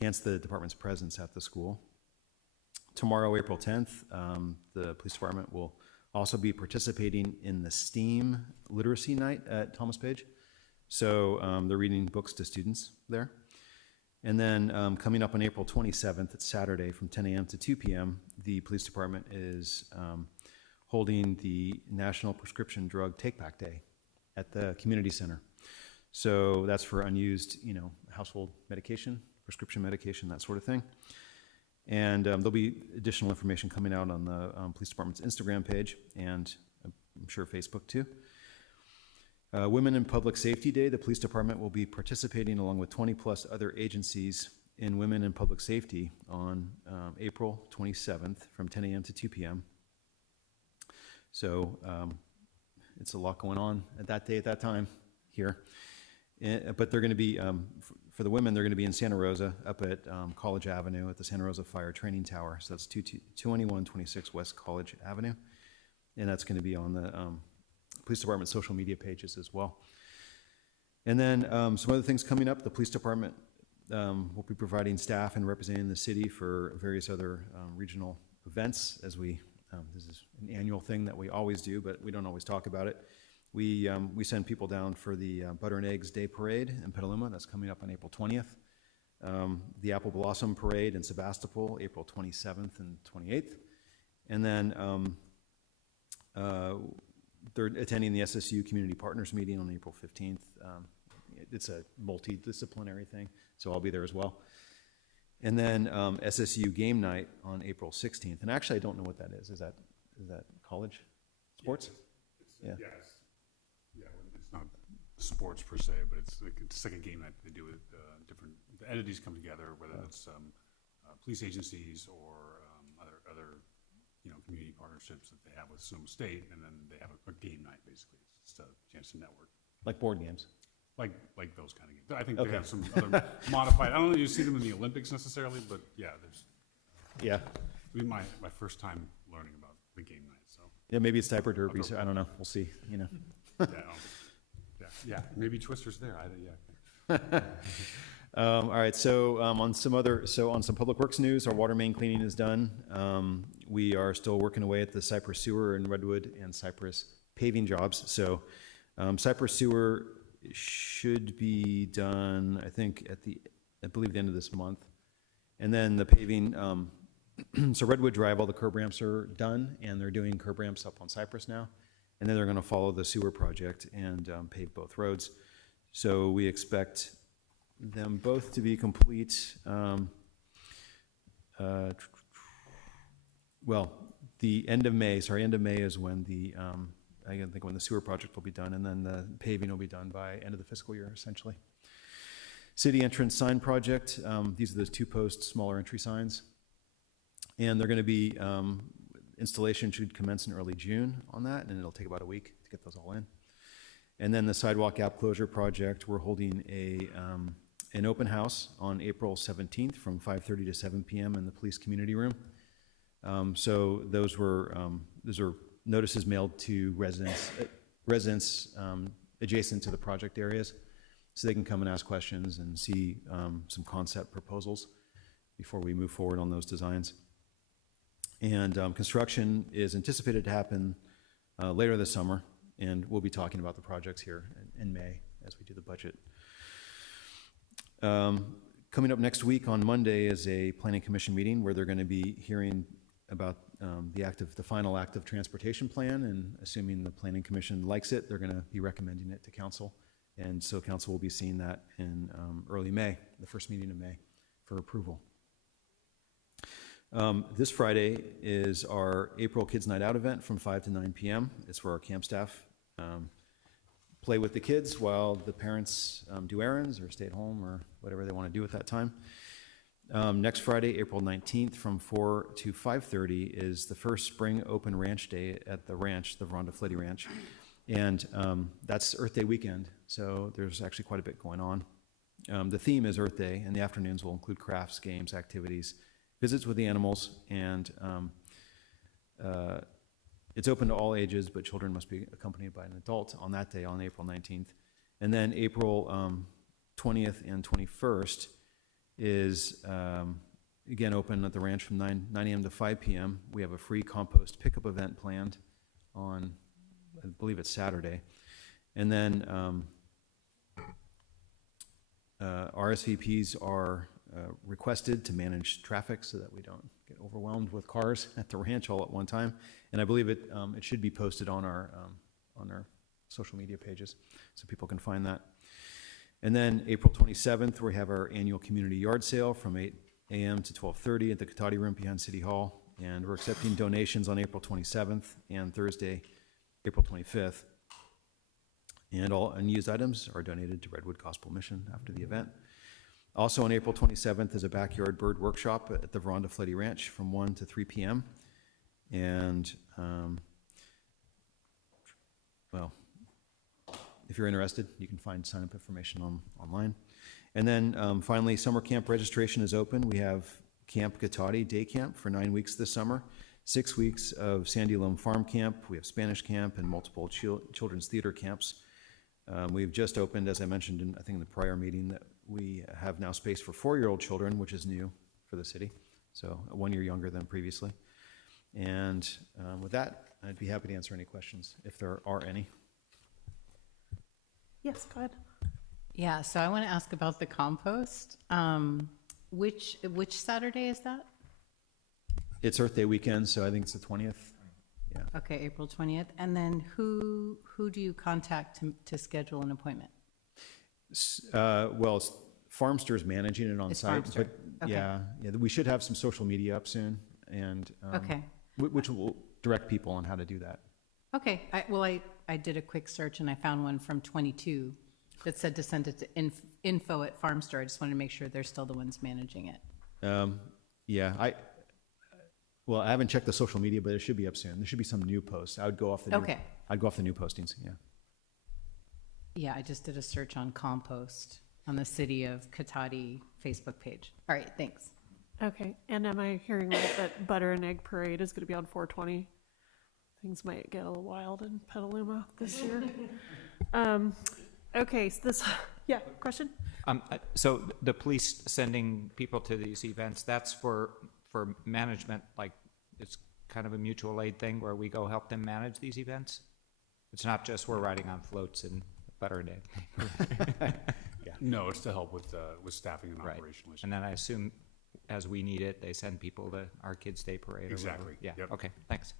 enhance the department's presence at the school. Tomorrow, April 10th, the police department will also be participating in the STEAM Literacy Night at Thomas Page. So they're reading books to students there. And then coming up on April 27th, it's Saturday from 10 a.m. to 2 p.m., the police department is holding the National Prescription Drug Take-Back Day at the community center. So that's for unused, household medication, prescription medication, that sort of thing. And there'll be additional information coming out on the police department's Instagram page and I'm sure Facebook too. Women in Public Safety Day, the police department will be participating along with 20 plus other agencies in Women in Public Safety on April 27th from 10 a.m. to 2 p.m. So it's a lot going on at that day, at that time here. But they're going to be, for the women, they're going to be in Santa Rosa up at College Avenue at the Santa Rosa Fire Training Tower. So that's 2126 West College Avenue. And that's going to be on the police department social media pages as well. And then some other things coming up, the police department will be providing staff and representing the city for various other regional events as this is an annual thing that we always do, but we don't always talk about it. We send people down for the Butter and Eggs Day Parade in Petaluma. That's coming up on April 20th. The Apple Blossom Parade in Sebastopol, April 27th and 28th. And then they're attending the SSU Community Partners Meeting on April 15th. It's a multidisciplinary thing, so I'll be there as well. And then SSU Game Night on April 16th. And actually, I don't know what that is. Is that college sports? Yeah. Yeah, it's not sports per se, but it's like a game night they do with different entities come together, whether it's police agencies or other community partnerships that they have with Sonoma State, and then they have a game night basically. It's just a chance to network. Like board games? Like those kind of games. I think they have some other modified. I don't know if you see them in the Olympics necessarily, but yeah, there's. Yeah. It'll be my first time learning about the game night. So. Yeah, maybe it's diaper derby. So I don't know. We'll see. Yeah. Maybe Twister's there. All right. So on some public works news, our water main cleaning is done. We are still working away at the Cypress Sewer in Redwood and Cypress paving jobs. So Cypress Sewer should be done, I think, I believe the end of this month. And then the paving, so Redwood Drive, all the curb ramps are done, and they're doing curb ramps up on Cypress now. And then they're going to follow the sewer project and pave both roads. So we expect them both to be complete. Well, the end of May is when I think when the sewer project will be done, and then the paving will be done by end of the fiscal year, essentially. City entrance sign project. These are those 2-post smaller entry signs. And they're going to be, installation should commence in early June on that, and it'll take about a week to get those all in. And then the sidewalk gap closure project, we're holding an open house on April 17th from 5:30 to 7 p.m. in the police community room. So those are notices mailed to residents adjacent to the project areas, so they can come and ask questions and see some concept proposals before we move forward on those designs. And construction is anticipated to happen later this summer, and we'll be talking about the projects here in May as we do the budget. Coming up next week on Monday is a planning commission meeting where they're going to be hearing about the final active transportation plan, and assuming the planning commission likes it, they're going to be recommending it to council. And so council will be seeing that in early May, the first meeting of May, for approval. This Friday is our April Kids Night Out event from 5 to 9 p.m. It's where our camp staff play with the kids while the parents do errands or stay at home or whatever they want to do at that time. Next Friday, April 19th, from 4 to 5:30 is the first spring open ranch day at the ranch, the Veranda Flitty Ranch. And that's Earth Day weekend, so there's actually quite a bit going on. The theme is Earth Day, and the afternoons will include crafts, games, activities, visits with the animals, and it's open to all ages, but children must be accompanied by an adult on that day, on April 19th. And then April 20th and 21st is, again, open at the ranch from 9 a.m. to 5 p.m. We have a free compost pickup event planned on, I believe it's Saturday. And then RSVPs are requested to manage traffic so that we don't get overwhelmed with cars at the ranch all at one time. And I believe it should be posted on our social media pages so people can find that. And then April 27th, we have our annual community yard sale from 8 a.m. to 12:30 at the Katati Room behind City Hall. And we're accepting donations on April 27th and Thursday, April 25th. And all unused items are donated to Redwood Gospel Mission after the event. Also on April 27th is a backyard bird workshop at the Veranda Flitty Ranch from 1 to 3 p.m. And, well, if you're interested, you can find sign-up information online. And then finally, summer camp registration is open. We have Camp Katati Day Camp for 9 weeks this summer, 6 weeks of Sandy Loam Farm Camp. We have Spanish Camp and multiple children's theater camps. We've just opened, as I mentioned in, I think, in the prior meeting, that we have now space for 4-year-old children, which is new for the city, so 1 year younger than previously. And with that, I'd be happy to answer any questions if there are any. Yes, go ahead. Yeah, so I want to ask about the compost. Which Saturday is that? It's Earth Day weekend, so I think it's the 20th. Yeah. Okay, April 20th. And then who do you contact to schedule an appointment? Well, Farmster's managing it on It's site, Farmster. but Okay. yeah, we should have some social media up soon, and Okay. which will direct people on how to do that. Okay, I did a quick search and I found one from 22 that said to send it to info@Farmster. I just wanted to make sure they're still the ones managing it. Yeah, well, I haven't checked the social media, but it should be up soon. There should be some new posts. I would go off the Okay. I'd go off the new postings. Yeah. Yeah, I just did a search on compost on the City of Cotati Facebook page. All right, thanks. Okay, and am I hearing right that Butter and Egg Parade is going to be on 420? Things might get a little wild in Petaluma this year. Okay, so this, yeah, question? So the police sending people to these events, that's for management, like it's kind of a mutual aid thing where we go help them manage these events? It's not just we're riding on floats and Butter and Egg. No, it's to help with staffing and Right. operational issues. And then I assume as we need it, they send people to our Kids Day Parade or whatever. Exactly. Yeah, Yep. okay, thanks.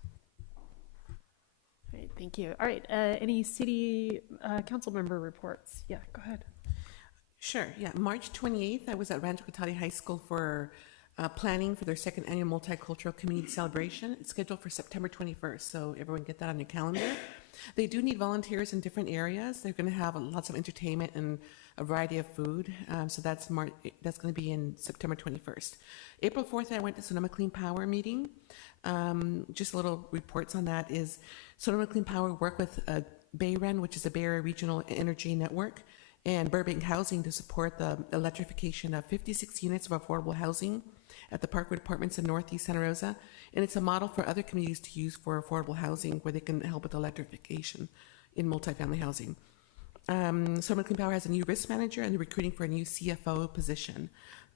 All right, thank you. All right, any city council member reports? Yeah, go ahead. Sure, yeah. March 28th, I was at Rancho Cotati High School for planning for their second annual multicultural community celebration. It's scheduled for September 21st, so everyone get that on your calendar. They do need volunteers in different areas. They're going to have lots of entertainment and a variety of food. So that's going to be in September 21st. April 4th, I went to Sonoma Clean Power meeting. Just little reports on that is Sonoma Clean Power work with BayREN, which is a Bay Area Regional Energy Network, and Burbank Housing to support the electrification of 56 units of affordable housing at the Parkwood Apartments in Northeast Santa Rosa. And it's a model for other communities to use for affordable housing where they can help with electrification in multifamily housing. Sonoma Clean Power has a new risk manager and they're recruiting for a new CFO position.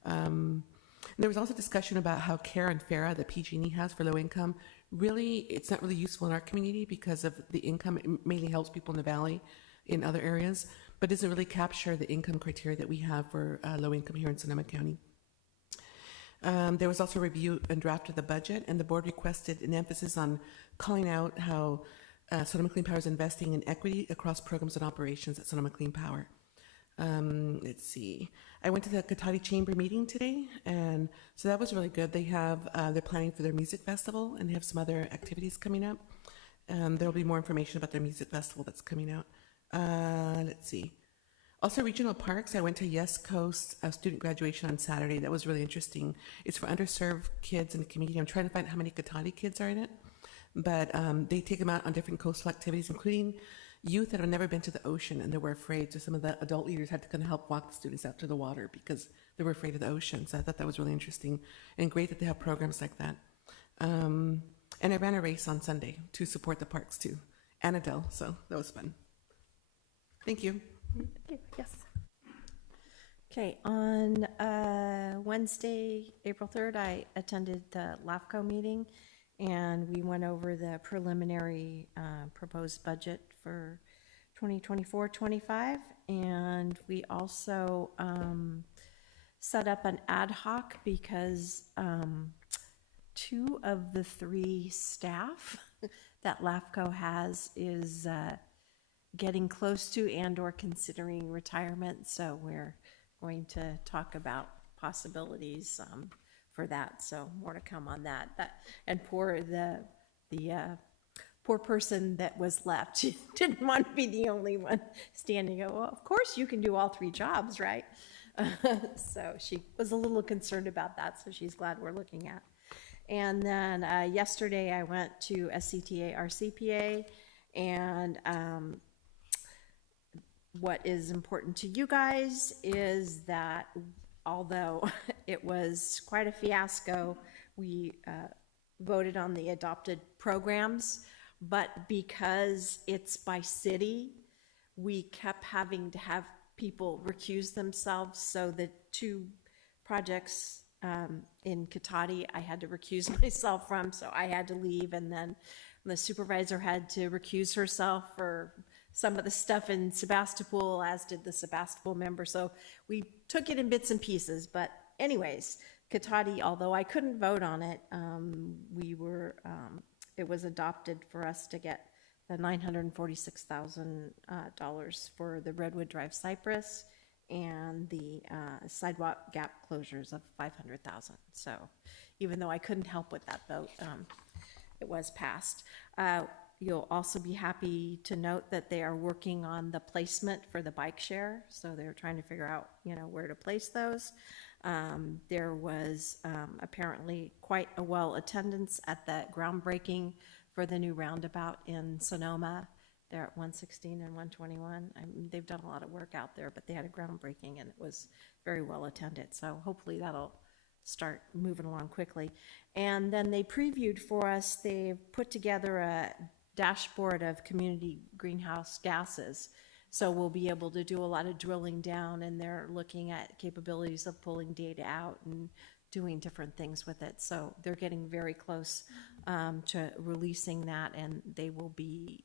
There was also discussion about how CARE and FARA that PG&E has for low income, really, it's not really useful in our community because of the income. It mainly helps people in the valley in other areas, but doesn't really capture the income criteria that we have for low income here in Sonoma County. There was also a review and draft of the budget, and the board requested an emphasis on calling out how Sonoma Clean Power is investing in equity across programs and operations at Sonoma Clean Power. Let's see. I went to the Cotati Chamber meeting today, and so that was really good. They have, they're planning for their music festival, and they have some other activities coming up. There'll be more information about their music festival that's coming out. Let's see. Also, regional parks. I went to Yes Coast student graduation on Saturday. That was really interesting. It's for underserved kids in the community. I'm trying to find out how many Cotati kids are in it, but they take them out on different coastal activities, including youth that have never been to the ocean and they were afraid. So some of the adult leaders had to kind of help walk the students out to the water because they were afraid of the ocean. So I thought that was really interesting and great that they have programs like that. And I ran a race on Sunday to support the parks too, and Adele. So that was fun. Thank you. Yes. Okay, on Wednesday, April 3rd, I attended the LAFCO meeting, and we went over the preliminary proposed budget for 2024-25, and we also set up an ad hoc because 2 of the 3 staff that LAFCO has is getting close to and or considering retirement, so we're going to talk about possibilities for that. So more to come on that. And poor the poor person that was left, she didn't want to be the only one standing up. Well, of course you can do all 3 jobs, right? So she was a little concerned about that. So she's glad we're looking at. And then yesterday I went to SCTA RCPA, and what is important to you guys is that although it was quite a fiasco, we voted on the adopted programs, but because it's by city, we kept having to have people recuse themselves. So the 2 projects in Cotati, I had to recuse myself from, so I had to leave, and then the supervisor had to recuse herself for some of the stuff in Sebastopol, as did the Sebastopol member. So we took it in bits and pieces. But anyways, Cotati, although I couldn't vote on it, it was adopted for us to get the $946,000 for the Redwood Drive Cypress and the sidewalk gap closures of $500,000. So even though I couldn't help with that vote, it was passed. You'll also be happy to note that they are working on the placement for the bike share. So they're trying to figure out, where to place those. There was apparently quite a well attendance at the groundbreaking for the new roundabout in Sonoma. They're at 116 and 121. They've done a lot of work out there, but they had a groundbreaking and it was very well attended. So hopefully that'll start moving along quickly. And then they previewed for us, they've put together a dashboard of community greenhouse gases. So we'll be able to do a lot of drilling down, and they're looking at capabilities of pulling data out and doing different things with it. So they're getting very close to releasing that, and they will be,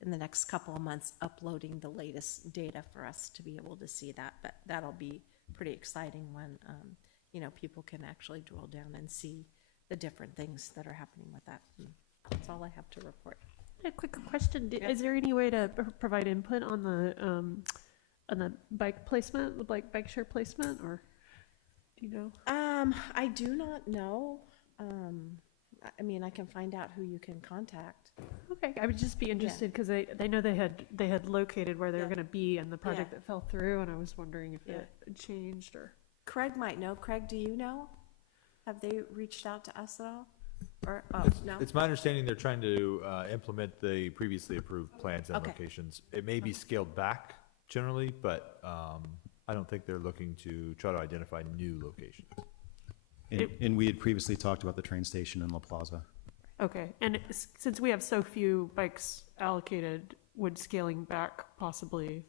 in the next couple of months, uploading the latest data for us to be able to see that. But that'll be pretty exciting when, people can actually drill down and see the different things that are happening with that. And that's all I have to report. A quick question: is there any way to provide input on the bike placement, the bike share placement, or do you know? I do not know. I can find out who you can contact. Okay, I would just be interested because they know they had located where they were going to be and the project that fell through, and I was wondering if it had changed or. Craig might know. Craig, do you know? Have they reached out to us at all? Or no? It's my understanding they're trying to implement the previously approved plans and locations. It may be scaled back generally, but I don't think they're looking to try to identify new locations. And we had previously talked about the train station in La Plaza. Okay, and since we have so few bikes allocated, would scaling back possibly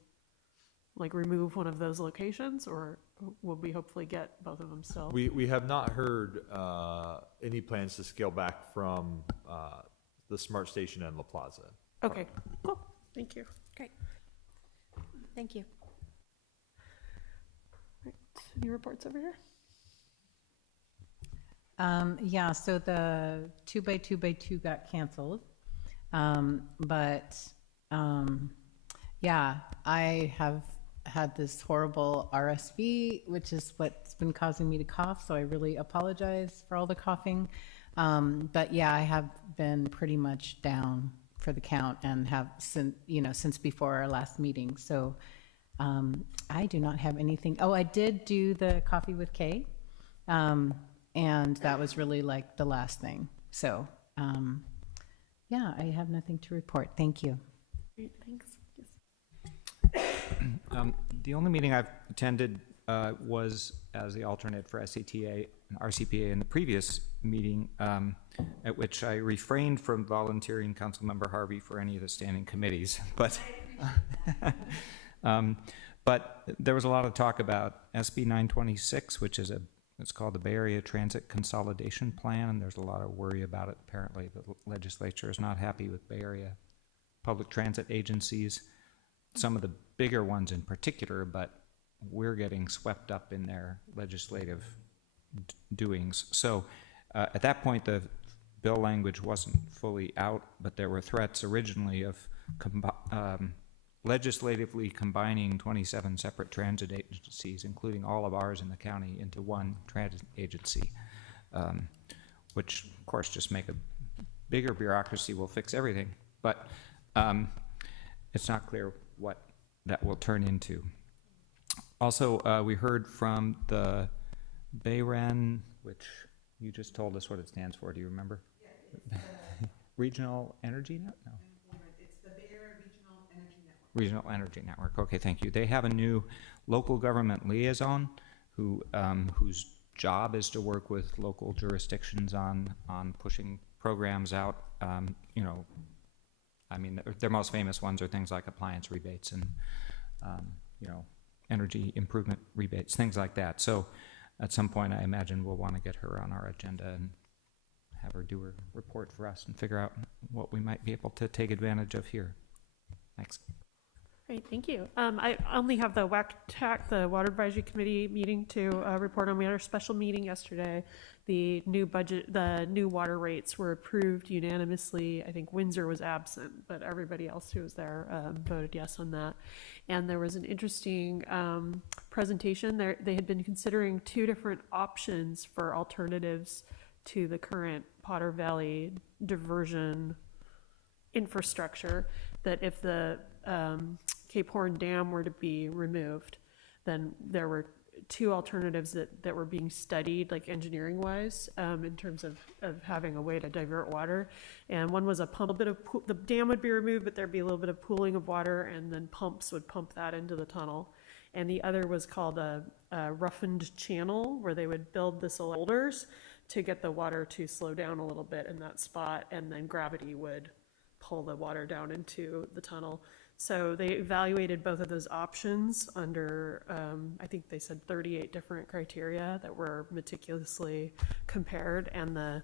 remove one of those locations, or will we hopefully get both of them still? We have not heard any plans to scale back from the Smart Station and La Plaza. Okay, cool. Thank you. Great. Thank you. Right. Any reports over here? Yeah, so the 2x2x2 got canceled. Yeah, I have had this horrible RSV, which is what's been causing me to cough. So I really apologize for all the coughing. But yeah, I have been pretty much down for the count and have since before our last meeting. So I do not have anything. Oh, I did do the coffee with Kay. And that was really the last thing. So yeah, I have nothing to report. Thank you. Great, thanks. The only meeting I've attended was as the alternate for SCTA and RCPA in the previous meeting, at which I refrained from volunteering Councilmember Harvey for any of the standing committees. But but there was a lot of talk about SB 926, which is it's called the Bay Area Transit Consolidation Plan, and there's a lot of worry about it. Apparently, the legislature is not happy with Bay Area public transit agencies, some of the bigger ones in particular, but we're getting swept up in their legislative doings. So at that point, the bill language wasn't fully out, but there were threats originally of legislatively combining 27 separate transit agencies, including all of ours in the county, into one transit agency, which of course just make a bigger bureaucracy will fix everything. But it's not clear what that will turn into. Also, we heard from the BayREN, which you just told us what it stands for. Do you remember? Yeah, Regional Energy Net? No. It's the Bay Area Regional Energy Network. Regional Energy Network. Okay, thank you. They have a new local government liaison whose job is to work with local jurisdictions on pushing programs out. Their most famous ones are things like appliance rebates and, energy improvement rebates, things like that. So at some point, I imagine we'll want to get her on our agenda and have her do her report for us and figure out what we might be able to take advantage of here. Thanks. Great, thank you. I only have the WACTAC, the Water Advisory Committee meeting to report on. We had our special meeting yesterday. The new budget, the new water rates were approved unanimously. I think Windsor was absent, but everybody else who was there voted yes on that. And there was an interesting presentation there. They had been considering two different options for alternatives to the current Potter Valley diversion infrastructure, that if the Cape Horn Dam were to be removed, then there were two alternatives that were being studied, like engineering wise, in terms of having a way to divert water. And one was a bit of the dam would be removed, but there'd be a little bit of pooling of water, and then pumps would pump that into the tunnel. And the other was called a roughened channel, where they would build this boulders to get the water to slow down a little bit in that spot, and then gravity would pull the water down into the tunnel. So they evaluated both of those options under, I think they said 38 different criteria that were meticulously compared, and the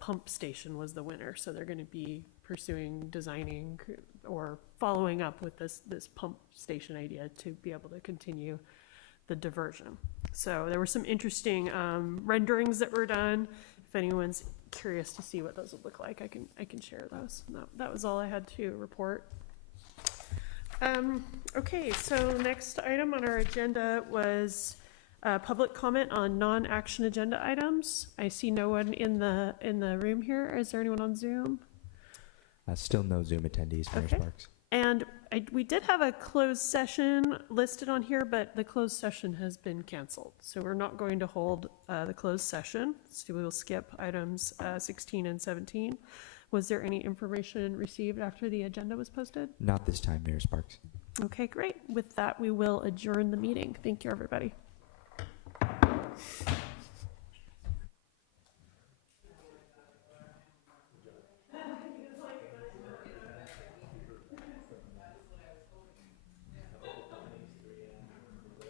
pump station was the winner. So they're going to be pursuing designing or following up with this pump station idea to be able to continue the diversion. So there were some interesting renderings that were done. If anyone's curious to see what those would look like, I can share those. No, that was all I had to report. Okay, so next item on our agenda was public comment on non-action agenda items. I see no one in the room here. Is there anyone on Zoom? Still no Zoom attendees, Mayor Okay. Sparks. And we did have a closed session listed on here, but the closed session has been canceled. So we're not going to hold the closed session. So we will skip items 16 and 17. Was there any information received after the agenda was posted? Not this time, Mayor Sparks. Okay, great. With that, we will adjourn the meeting. Thank you, everybody.